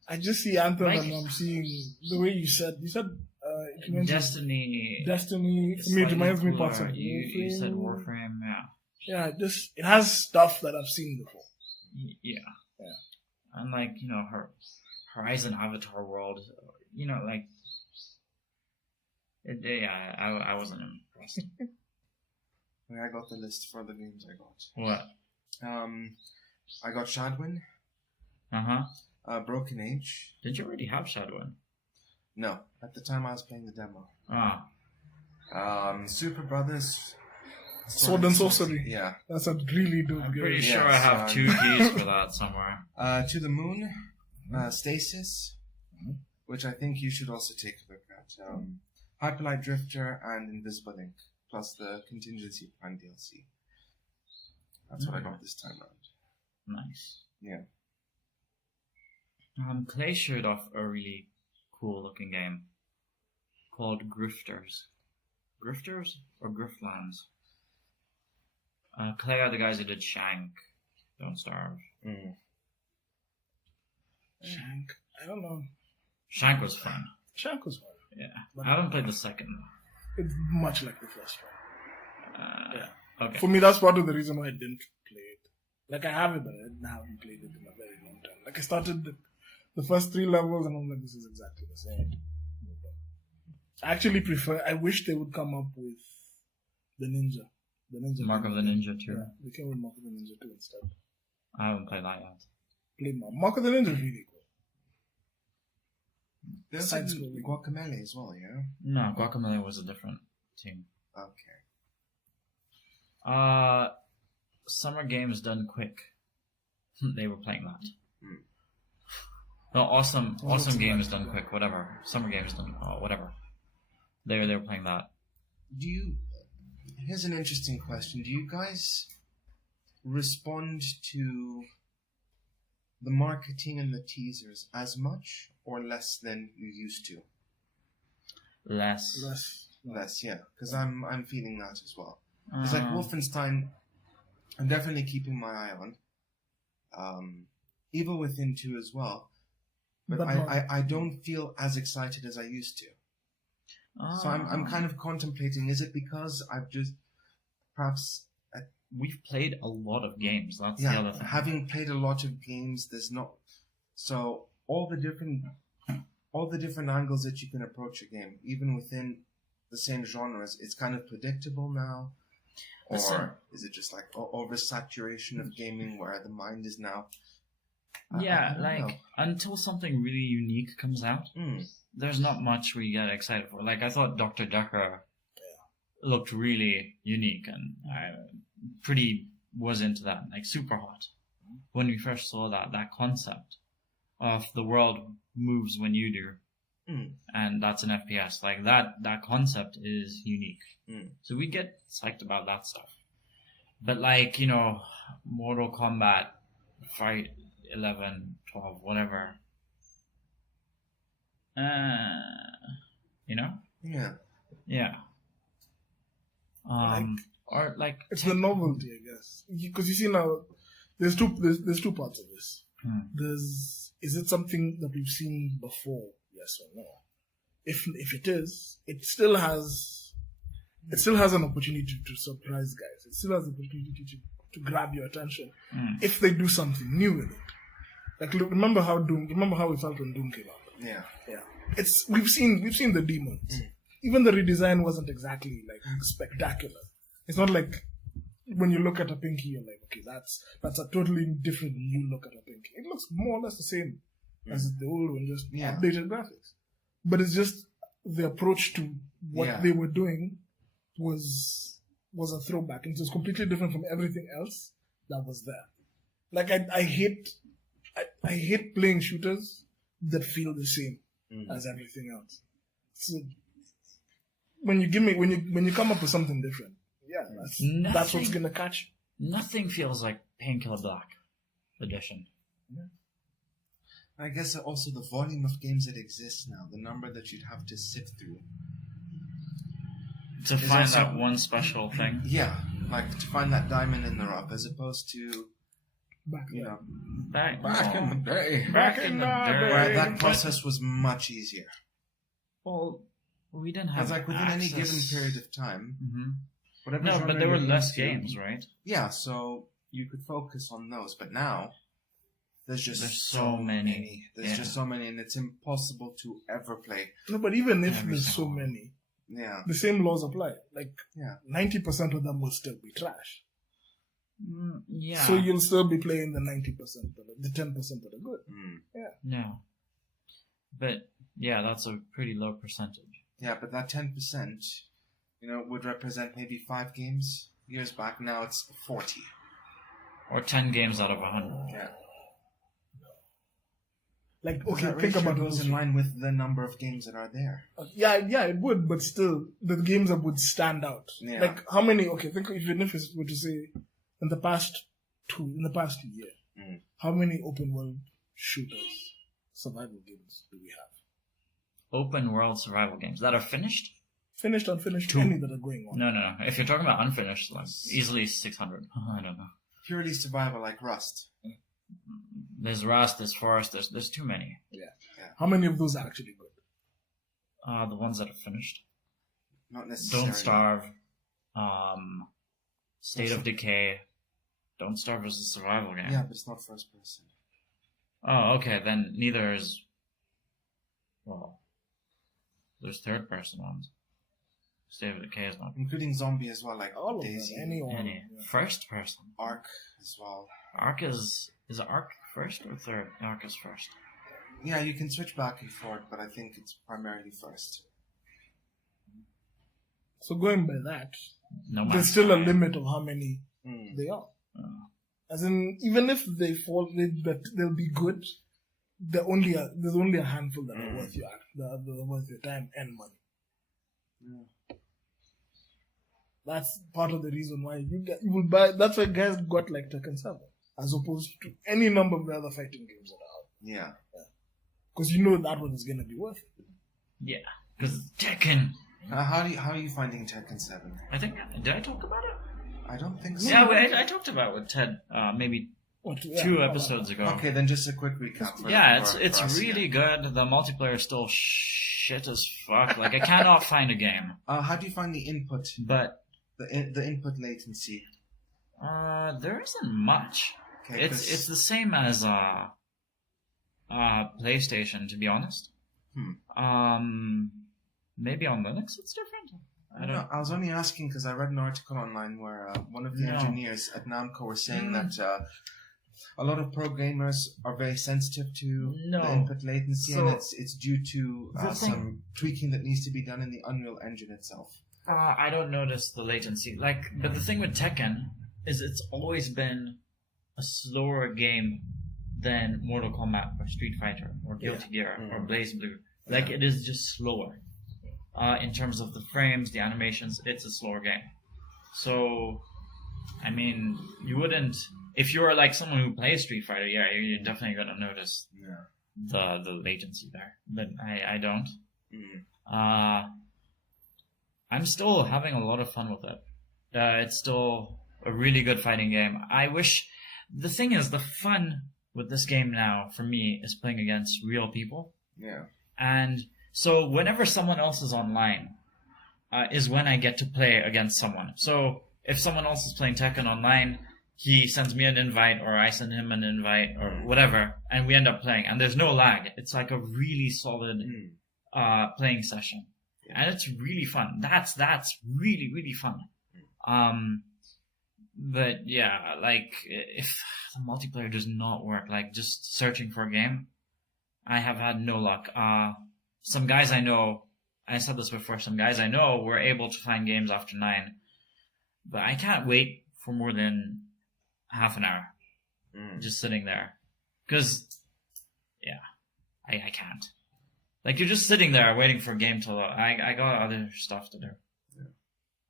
I just see Anthem Like- and I'm seeing the way you said it mentioned Destiny. Destiny, for me, it reminds me parts of You said Warframe. Warframe, yeah. Yeah, it has stuff that I've seen before. Yeah. Yeah. And like, her Horizon Avatar world, like, I wasn't impressed. I got the list for the games I got. What? I got Shadwin, Broken Age. Did you already have Shadowin? No, at the time I was playing the demo. Ah. Super Brothers. Sword and Sorcery. Yeah. That's a really dope I'm game. pretty sure I Yes, have 2 keys for that somewhere. To the Moon, Stasis, which I think you should also take a look at. Hyperlight Drifter and Invisible Ink, plus the Contingency Plan DLC. That's what I got this time around. Nice. Yeah. Clay showed off a really cool looking game called Grifters. Grifters or Griftlands? Clay are the guys who did Shank, Don't Starve. Shank. I don't know. Shank was fun. Shank was fun. Yeah. I haven't played the second one. It's much like the first one. Yeah. Okay. For me, that's part of the reason why I didn't play it. Like, I have it, but I haven't played it in a very long time. Like, I started the first 3 levels, and I'm like, this is exactly the same. I actually I wish they would come up with the Ninja. The Ninja. Mark of the Ninja 2. Yeah, they came with Mark of the Ninja 2 instead. I haven't played that yet. Play Mark of the Ninja is really cool. There's Side some scrolling. Guacamelee as well, yeah? No, Guacamelee was a different team. Okay. Summer Games Done Quick. They were playing that. Hmm. No, awesome what's Games that? Done Quick, whatever. Summer Games Done, whatever. They were playing that. Here's an interesting question. Do you guys respond to the marketing and the teasers as much or less than you used to? Less. Less, yeah. Because I'm feeling that as well. Because like Wolfenstein, I'm definitely keeping my eye on. Evil Within 2 as well. But I don't feel as excited as I used to. So I'm kind of contemplating, is it because I've just perhaps... We've played a lot of games, that's the Yeah, other thing. having played a lot of games, there's not... So all the different angles that you can approach a game, even within the same genres, it's kind of predictable now. Listen. Or is it just like oversaturation of gaming where the mind is now... Yeah, I don't like, know. until something really unique comes out, there's not much we get excited for. Like, I thought Dr. Ducker looked really unique, and I was into that. Like, super hot. When we first saw that concept of the world moves when you do, and that's an FPS. Like, that concept is unique. So we get psyched about that stuff. But, like, Mortal Kombat, Fight 11, 12, whatever. Yeah. Yeah. Or like It's the novelty, I guess. Because you see now, there's two parts of this. Is it something that we've seen before? Yes or no? If it is, it still has an opportunity to surprise guys. It still has the opportunity to grab your attention if they do something new with it. Like, remember how we felt when Doom came out? Yeah. Yeah. We've seen the demons. Even the redesign wasn't exactly like spectacular. It's not like when you look at a Pinky, you're like, okay, that's a totally different new look at a Pinky. It looks more or less the same as the old one, just updated graphics. But it's just the approach to what they were doing was a throwback, and it was completely different from everything else that was there. Like, I hate playing shooters that feel the same Mm. as everything else. So when you come up with something different, that's what's gonna catch you. Nothing feels like Painkiller Black Edition. I guess also the volume of games that exist now, the number that you'd have to sit through. To There's find also- that one special thing. Yeah, like to find that diamond in the rough, as opposed to, Back you then. know, Back in the day. Back in the day. Where that process was much easier. Well, we didn't have It's like within any given access. period of time, Mhm. whatever No, genre but there were you're less into- games, right? Yeah, so you could focus on those. But now, there's just There's so many. There's Yeah. just so many, and it's impossible to ever play. No, but even if Every there's so single one. many, Yeah, the same laws apply. Like yeah. 90% of them will still be trash. Yeah. So you'll still be playing the 90%, the 10% that are good. Mm. No. But yeah, that's a pretty low percentage. Yeah, but that 10%, would represent maybe 5 games years back. Now it's 40. Or 10 games out of 100. Yeah. Like, Because okay, that think ratio about goes those. in line with the number of games that are there. Yeah, it would, but still, the games that would stand out. Yeah. Like, how many? Okay, think even if it were to say, in the past year, Mm. how many open world shooters, survival games do we have? Open world survival games that are finished? Finished, unfinished, Two. any that are going on. No. If you're talking about unfinished, like easily 600. I don't know. Purely survival like Rust. There's Rust, there's Forest, there's too many. How many of those are actually good? The ones that are finished. Not necessarily. Don't Starve. State of Decay. Don't Starve is a survival game. Yeah, but it's not first person. Oh, okay, then neither is... Well, there's third person ones. State of Decay is not... Including zombie as well, like All of Daisy. them, any one. Any. Yeah. First person. Ark as well. Ark is Ark first or third? Ark is first. Yeah, you can switch back and forth, but I think it's primarily first. So going by that, No matter. there's still a limit of how many Mm. they are. Oh. As in, even if they fall, they'll be good. There's only a handful that are worth your time and money. Yeah. That's part of the reason why you will buy. That's why guys got like Tekken 7 as opposed to any number of the other fighting games that are out. Yeah. Because you know that one is gonna be worth it. Yeah, because Tekken. How are you finding Tekken 7? I think, did I talk about it? I don't think so. Yeah, I talked about it with Ted maybe two episodes ago. Okay, then just a quick recap. Yeah, for it's us, really yeah. good. The multiplayer is still shit as fuck. Like, I cannot find a game. How do you find the input? But The input latency. there isn't much. Okay, It's the same as PlayStation, to be honest. Maybe on Linux it's different. I don't know. I was only asking because I read an article online where one of the No. engineers at Namco were saying that a lot of pro gamers are very sensitive to No. the input latency, So- and it's due to The thing- some tweaking that needs to be done in the Unreal Engine itself. I don't notice the latency. But the thing with Tekken is it's always been a slower game than Mortal Kombat or Street Fighter or Guilty Gear or Blaze Blue. Like, it is just slower. In terms of the frames, the animations, it's a slower game. So, I mean, you wouldn't... If you're like someone who plays Street Fighter, yeah, you're definitely going to notice Yeah. the latency there. But I don't. Mm. I'm still having a lot of fun with it. It's still a really good fighting game. I wish... The thing is, the fun with this game now, for me, is playing against real people. Yeah. And so whenever someone else is online, is when I get to play against someone. So if someone else is playing Tekken online, he sends me an invite, or I send him an invite, or whatever, and we end up playing. And there's no lag. It's like a really solid playing session. And it's really fun. That's really, really fun. But yeah, like, if the multiplayer does not work, like, just searching for a game, I have had no luck. Some guys I know, I said this before, some guys I know were able to find games after 9. But I can't wait for more than half an hour. Just sitting there. Because, yeah, I can't. Like, you're just sitting there waiting for a game to load. I got other stuff to do.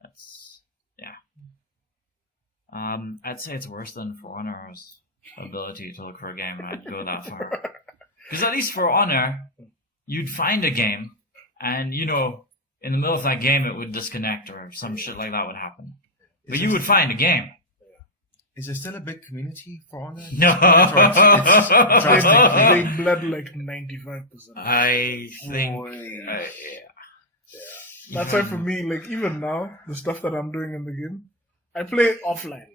That's, yeah. I'd say it's worse than For Honor's ability to look for a game. I'd go that far. Because at least For Honor, you'd find a game, and, you know, in the middle of that game, it would disconnect or some shit like that would happen. But you would find a game. Is there still a big community for Honor? No. It's drastically. They bled like 95%. I think... Boy. That's why for me, like, even now, the stuff that I'm doing in the game, I play offline.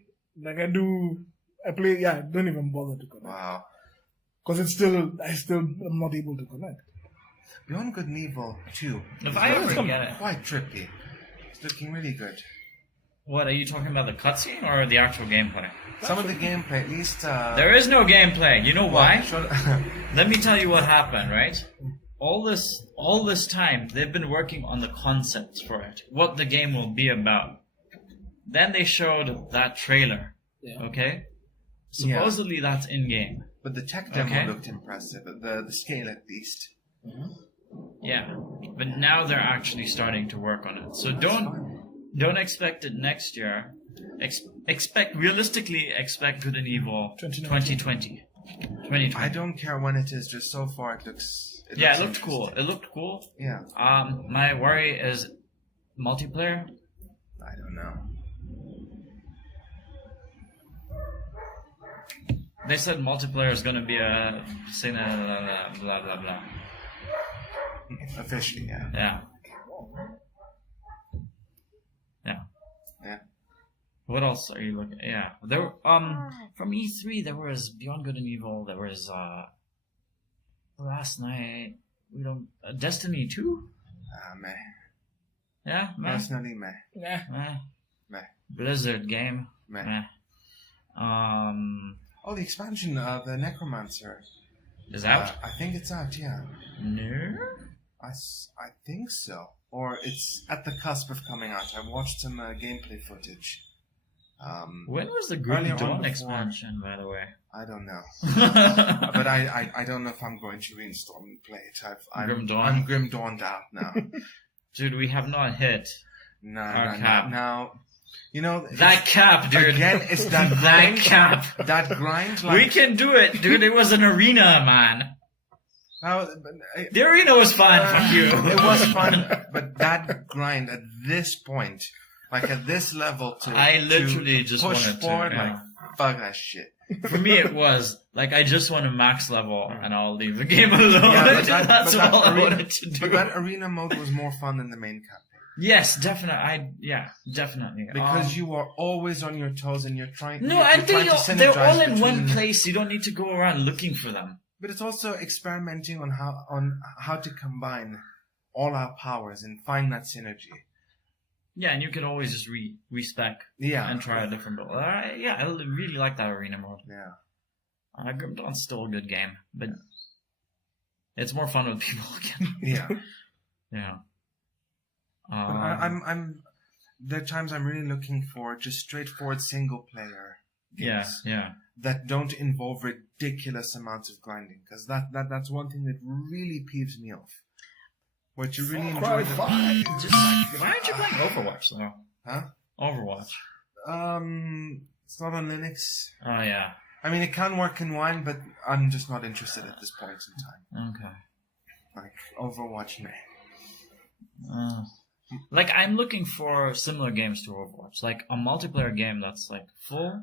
Like, I don't even bother to connect. Wow. Because I'm not able to connect. Beyond Good and Evil 2. If I ever get it. Quite trippy. It's looking really good. What, are you talking about the cutscene or the actual gameplay? Some of the gameplay, at least... There is no gameplay. You know why? Well, Let me tell you what happened, right? All this time, they've been working on the concepts for it. What the game will be about. Then they showed that trailer. Yeah. Okay? Supposedly that's in-game. But the tech demo looked impressive. The scale, at least. Yeah. But now they're actually starting to work on it. So don't expect it next year. Realistically expect Good and Evil 2020. I don't care when it is, just so far it looks... It looked cool. It looked cool. Yeah. My worry is multiplayer. I don't know. They said multiplayer is going to be a blah blah blah. Officially, yeah. Yeah. Yeah. Yeah. What else are you looking? Yeah. There. From E3 there was Beyond Good and Evil. There was last night Destiny 2. Meh. Yeah. Meh. Personally, meh. Yeah. Meh. Meh. Blizzard game. Meh. Meh. Oh, the expansion of the Necromancer. Is out? I think it's out, yeah. No. I think so. Or it's at the cusp of coming out. I watched some gameplay footage. When was the earlier Grim on Dawn before. expansion, by the way? I don't know. But I don't know if I'm going to reinstall and play it. Grim Dawn? I'm Grim Dawned out now. Dude, we have not hit our cap. Now, you know... That cap, dude. Again, it's that that grind. cap. That grind. We can do it, dude. It was an arena, man. Now, The arena was fun. Fuck you. It was fun, but that grind at this point, like at this level, I literally just push wanted to, forward, yeah. like fuck that shit. For me, it was like I just want to max level and I'll leave the game alone. Yeah, That's but all I arena, wanted to do. But that arena mode was more fun than the main campaign. Yes, definitely. Definitely. Because you are always on your toes and you're trying. No, you're and trying to they're synergize all in one between- place. You don't need to go around looking for them. But it's also experimenting on how to combine all our powers and find that synergy. Yeah, and you can always just respec Yeah. and try a different build. Yeah, I really like that arena mode. Yeah. Grim Dawn's still a good game, but it's more fun with people again. Yeah. Yeah. But I'm. There are times I'm really looking for just straightforward single player games. Yeah. That don't involve ridiculous amounts of grinding, because that's one thing that really peeves me off. What you really enjoy. Why aren't you playing Overwatch though? Huh? Overwatch. It's not on Linux. Oh yeah. I mean, it can work in Wine, but I'm just not interested at this point in time. Okay. Like Overwatch, meh. Like I'm looking for similar games to Overwatch, like a multiplayer game that's like full,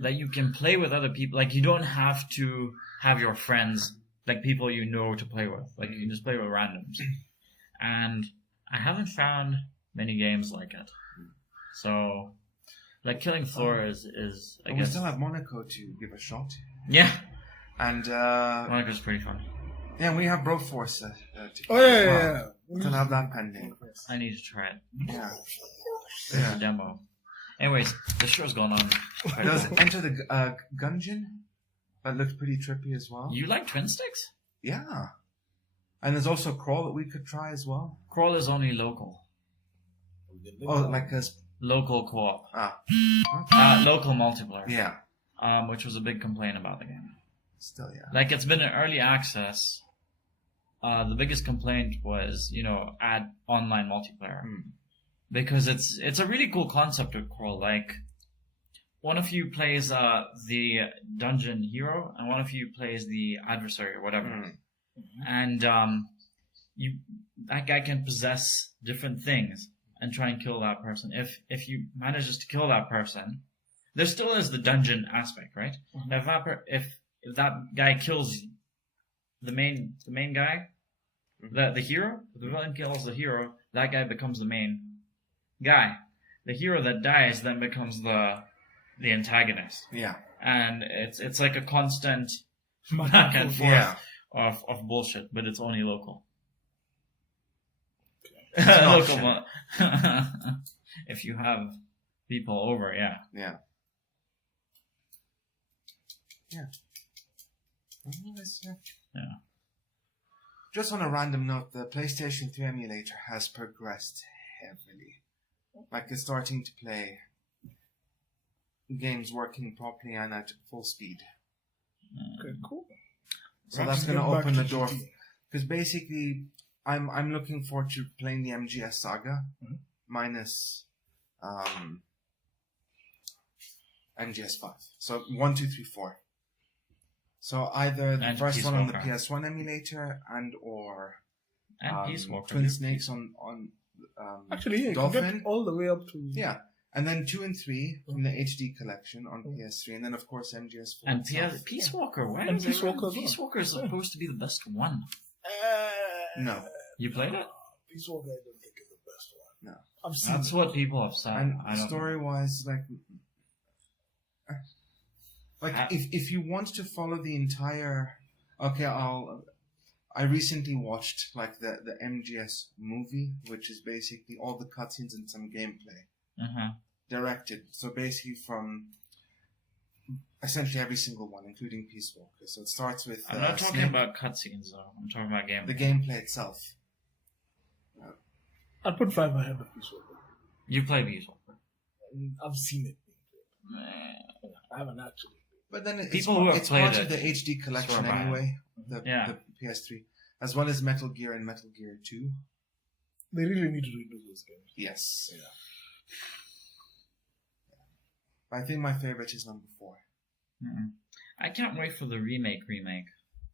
that you can play with other people. Like you don't have to have your friends, like people you know, to play with. Like you can just play with randoms. And I haven't found many games like it. So, like Killing Floor is I But guess. we still have Monaco to give a shot. Yeah. And Monaco's pretty fun. yeah, we have Broforce to Oh, yeah. Still have that pending. I need to try it. Yeah. There's a demo. Anyways, the show's going on. Does Enter the Gungeon? That looks pretty trippy as well. You like twin sticks? Yeah. And there's also Crawl that we could try as well. Crawl is only local. Oh, like a... Local co-op. Local multiplayer. Yeah. Which was a big complaint about the game. Still, yeah. Like, it's been in early access, the biggest complaint was, add online multiplayer. Because it's a really cool concept of Crawl. Like, one of you plays the dungeon hero, and one of you plays the adversary or whatever. And that guy can possess different things and try and kill that person. If you manages to kill that person, there still is the dungeon aspect, right? If that guy kills the main guy, the hero, if the villain kills the hero, that guy becomes the main guy. The hero that dies then becomes the antagonist. Yeah. And it's like a constant back and forth of bullshit, but it's only local. Local. If you have people over, yeah. Yeah. Just on a random note, the PlayStation 3 emulator has progressed heavily. Like, it's starting to play games working properly and at full speed. Okay, cool. So that's going to open the door. Because basically, I'm looking forward to playing the MGS saga minus MGS 5. So 1, 2, 3, 4. So either the first one on the PS1 emulator or Peace Walker. Twin Snakes on Actually, you Dolphin. can get all the way up to... Yeah. And then 2 and 3 from the HD collection on PS3, and then of course MGS4. And Peace Walker, why? And Peace Walker Peace Walker is supposed to be the best one. No. You played it? Peace Walker, I don't think is the best one. No. I've seen That's what people have said. And story-wise, if you want to follow the entire... Okay, I recently watched the MGS movie, which is basically all the cutscenes and some gameplay. Directed. So basically from essentially every single one, including Peace Walker. So it starts with... I'm not talking about cutscenes, though. I'm talking about gameplay. The gameplay itself. I'd put 5 ahead of Peace Walker. You play Peace Walker? I've seen it. I haven't actually. But then it's played part of the HD collection anyway, the PS3, as well as Metal Gear and Metal Gear 2. They really need to redo those games. Yes. Yeah. I think my favorite is number 4. I can't wait for the remake.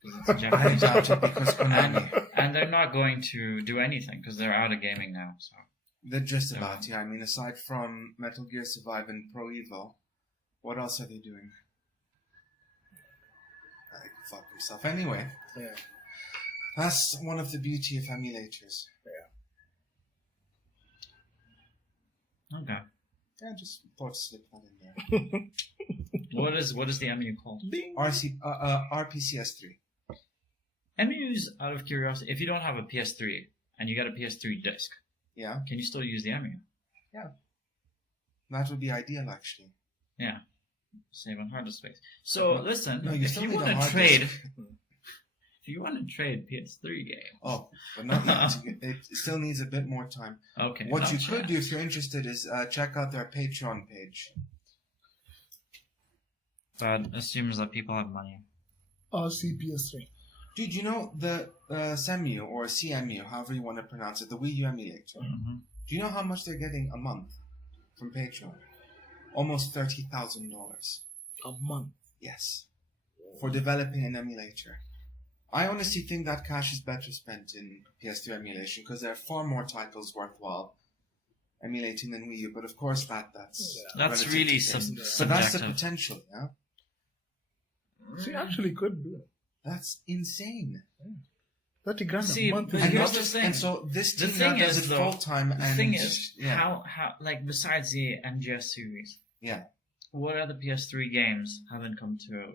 Because it's a Japanese because Konami. And they're not going to do anything because they're out of gaming now. So they're just about, yeah. I mean, aside from Metal Gear Survive and Pro Evo, what else are they doing? Fuck yourself. Anyway, that's one of the beauty of emulators. Okay. Yeah, just thought to slip that in there. What is the MU called? RPCS3. MU's, out of curiosity, if you don't have a PS3 and you got a PS3 disc, can you still use the MU? Yeah. That would be ideal, actually. Yeah. Save on hard disk space. So listen, if you want to trade, PS3 game. Oh, but not it still needs a bit more time. Okay. What you could do if you're interested is check out their Patreon page. That assumes that people have money. CPS3. Dude, you know the CEMU or CMU, however you want to pronounce it, the Wii U emulator. Do you know how much they're getting a month from Patreon? Almost $30,000. A month? Yes. For developing an emulator. I honestly think that cash is better spent in PS2 emulation because there are far more titles worthwhile emulating than Wii U. But of course, that's really subjective. subjective. So that's the potential, yeah? She actually could do it. That's insane. $30,000 a month. But here's the thing. And so this the team thing now does is, it full time. The thing is, how besides the MGS series, what other PS3 games haven't come to?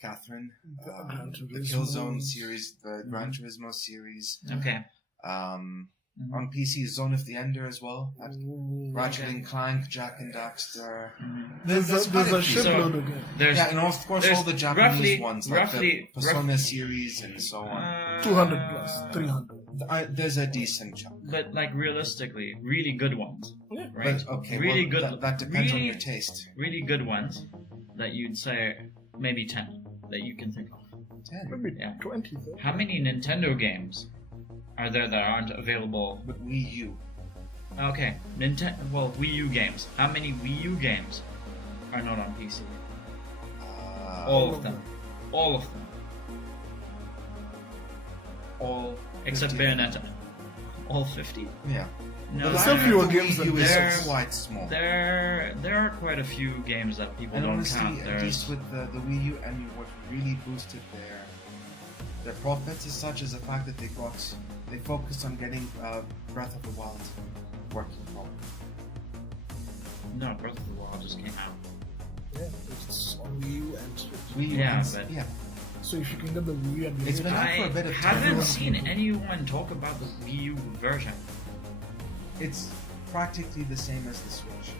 Catherine, the Killzone series, the Gran Turismo series. Okay. On PC, Zone of the Ender as well. Ratchet and Clank, Jack and Daxter. There's a shitload of games. And of course all the Japanese ones, like the Persona series and so on. 200 plus, 300. There's a decent chunk. But realistically, really good ones. Yeah. Right? But, okay, really well, good. that depends on your taste. Really good ones that you'd say maybe 10 that you can think of. 10. Maybe Yeah. 20. How many Nintendo games are there that aren't available? But Wii U. Okay, Wii U games. How many Wii U games are not on PC? All of them. All of them. All except 50. Bayonetta. All 50? Yeah. No, There's still fewer games than Wii U is there. quite small. There are quite a few games that people And don't honestly, count. at least with the Wii U, and what really boosted their profits is such as the fact that they focused on getting Breath of the Wild working properly. No, Breath of the Wild just came out. Yeah, it's on Wii U and Switch. Wii U Yeah, and- but- yeah. So if you can get the Wii U and It's been out I for a bit of time. haven't seen anyone talk about the Wii U version. It's practically the same as the Switch.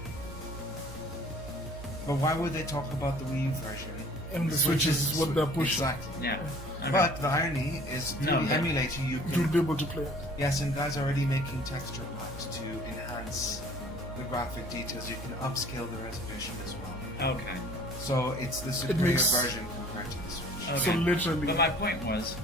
But why would they talk about the Wii U version? And the Switch is what they're pushing. Exactly. Yeah. Okay. But the irony is, through No, the but- emulator, you to can be able to play it. yes, and guys are already making texture packs to enhance the graphic details. You can upscale the resolution as well. Okay. So it's the superior makes- version compared to the Switch. Okay. So literally, But my point was,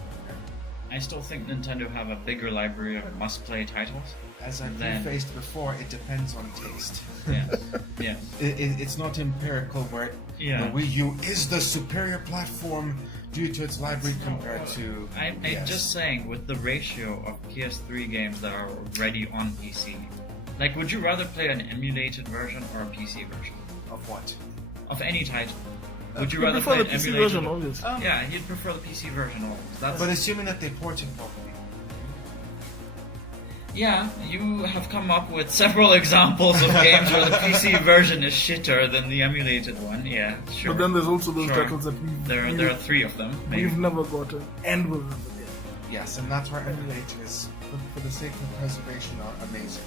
I still think Nintendo have a bigger library of must-play titles. As I Then- prefaced before, it depends on taste. Yes. Yes. It's not empirical where Yeah. the Wii U is the superior platform due to its library compared to. I'm yes. just saying, with the ratio of PS3 games that are already on PC, like, would you rather play an emulated version or a PC version Of what? of any title? Would you I rather prefer play the an PC emulated? version, obviously. Yeah, you'd prefer the PC version. Always. That's But assuming that they port it properly. yeah. You have come up with several examples of games where the PC version is shitter than the emulated one. Yeah, sure. But then there's also those Sure. titles that there are three of them. Maybe. we've never gotten and will never get. Yes, and that's where emulators, for the sake of preservation, are amazing.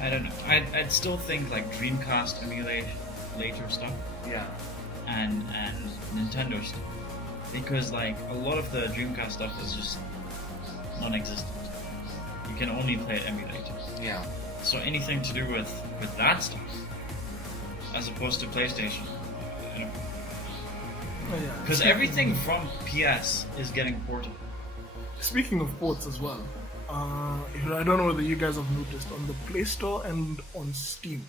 I don't know. I'd still think like Dreamcast emulation later stuff Yeah. and Nintendo stuff, because like a lot of the Dreamcast stuff is just non-existent. You can only play it emulated. Yeah. So anything to do with that stuff, as opposed to PlayStation, I don't know. Oh, yeah. Because everything from PS is getting ported. Speaking of ports as well, I don't know whether you guys have noticed on the Play Store and on Steam,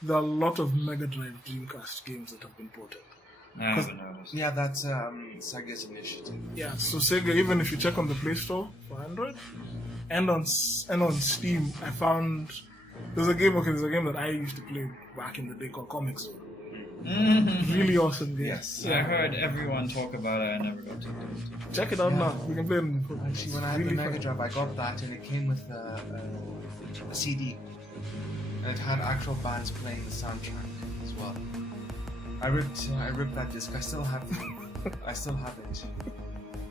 there are a lot of Mega Drive Dreamcast games that have been ported. I haven't noticed. Yeah, that's Sega's initiative. Yeah, so Sega, even if you check on the Play Store for Android and on Steam, I found there's a game that I used to play back in the day called Comic Zone. Really awesome game. Yes. I heard everyone talk about it. I never got to do it. Check it out now. We can play it. Actually, when I had the really Mega fun. Drive, I got that, and it came with a CD, and it had actual bands playing the soundtrack as well. I ripped that disc. I still have it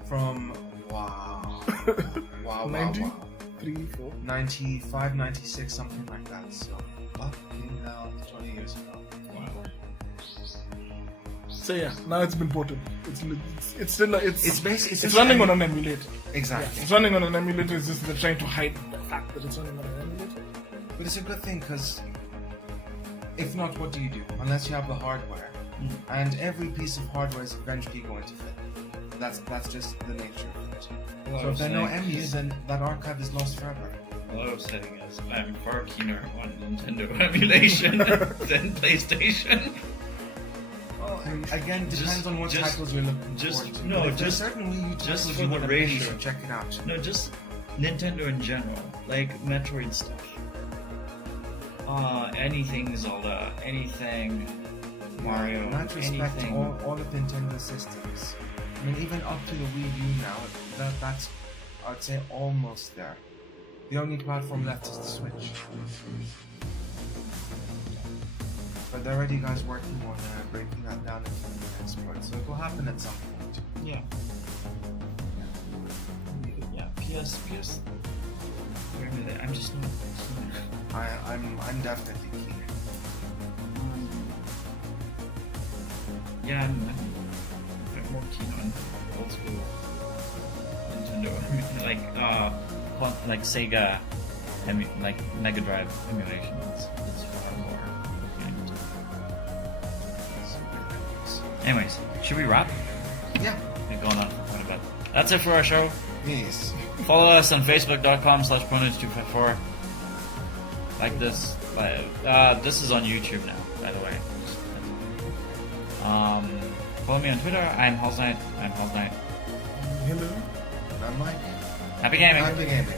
from wow, 93, 4. 95, 96, something like that. So fucking hell, 20 years ago. Wow. So yeah, now it's been ported. It's It's just running on an emulator. Exactly. Yeah, it's running on an emulator. It's just they're trying to hide the fact that it's running on an emulator. But it's a good thing because if not, what do you do? Unless you have the hardware, and every piece of hardware is eventually going to fail. That's just the nature of it. Well, So if there are no saying MUs, is- then that archive is lost forever. What I was saying is, I'm far keener on Nintendo emulation than PlayStation. Well, and again, Just- depends on what just- titles you're looking just- for. no, But if there's just- certain Wii U just titles for you the want to play, you ratio. should check it out. No, just Nintendo in general, like Metroid stuff. Anything Zelda, anything Mario, In that respect, anything. all of Nintendo systems. I mean, even up to the Wii U now, that's I'd say almost there. The only platform left is the Switch. But there are already guys working on breaking that down into an exploit, so it will happen at some point. Yeah. Yeah. PS. I'm just not. I'm definitely keen. Yeah, I'm more keen on old school Nintendo, like Sega, like Mega Drive emulation. It's far more. Anyways, should we wrap? Yeah. Been going on for quite a bit. That's it for our show. Yes. Follow us on Facebook.com/Pronage254. Like this. This is on YouTube now, by the way. Follow me on Twitter. I'm Halls Knight. Hello. I'm Mike. Happy gaming. Happy gaming.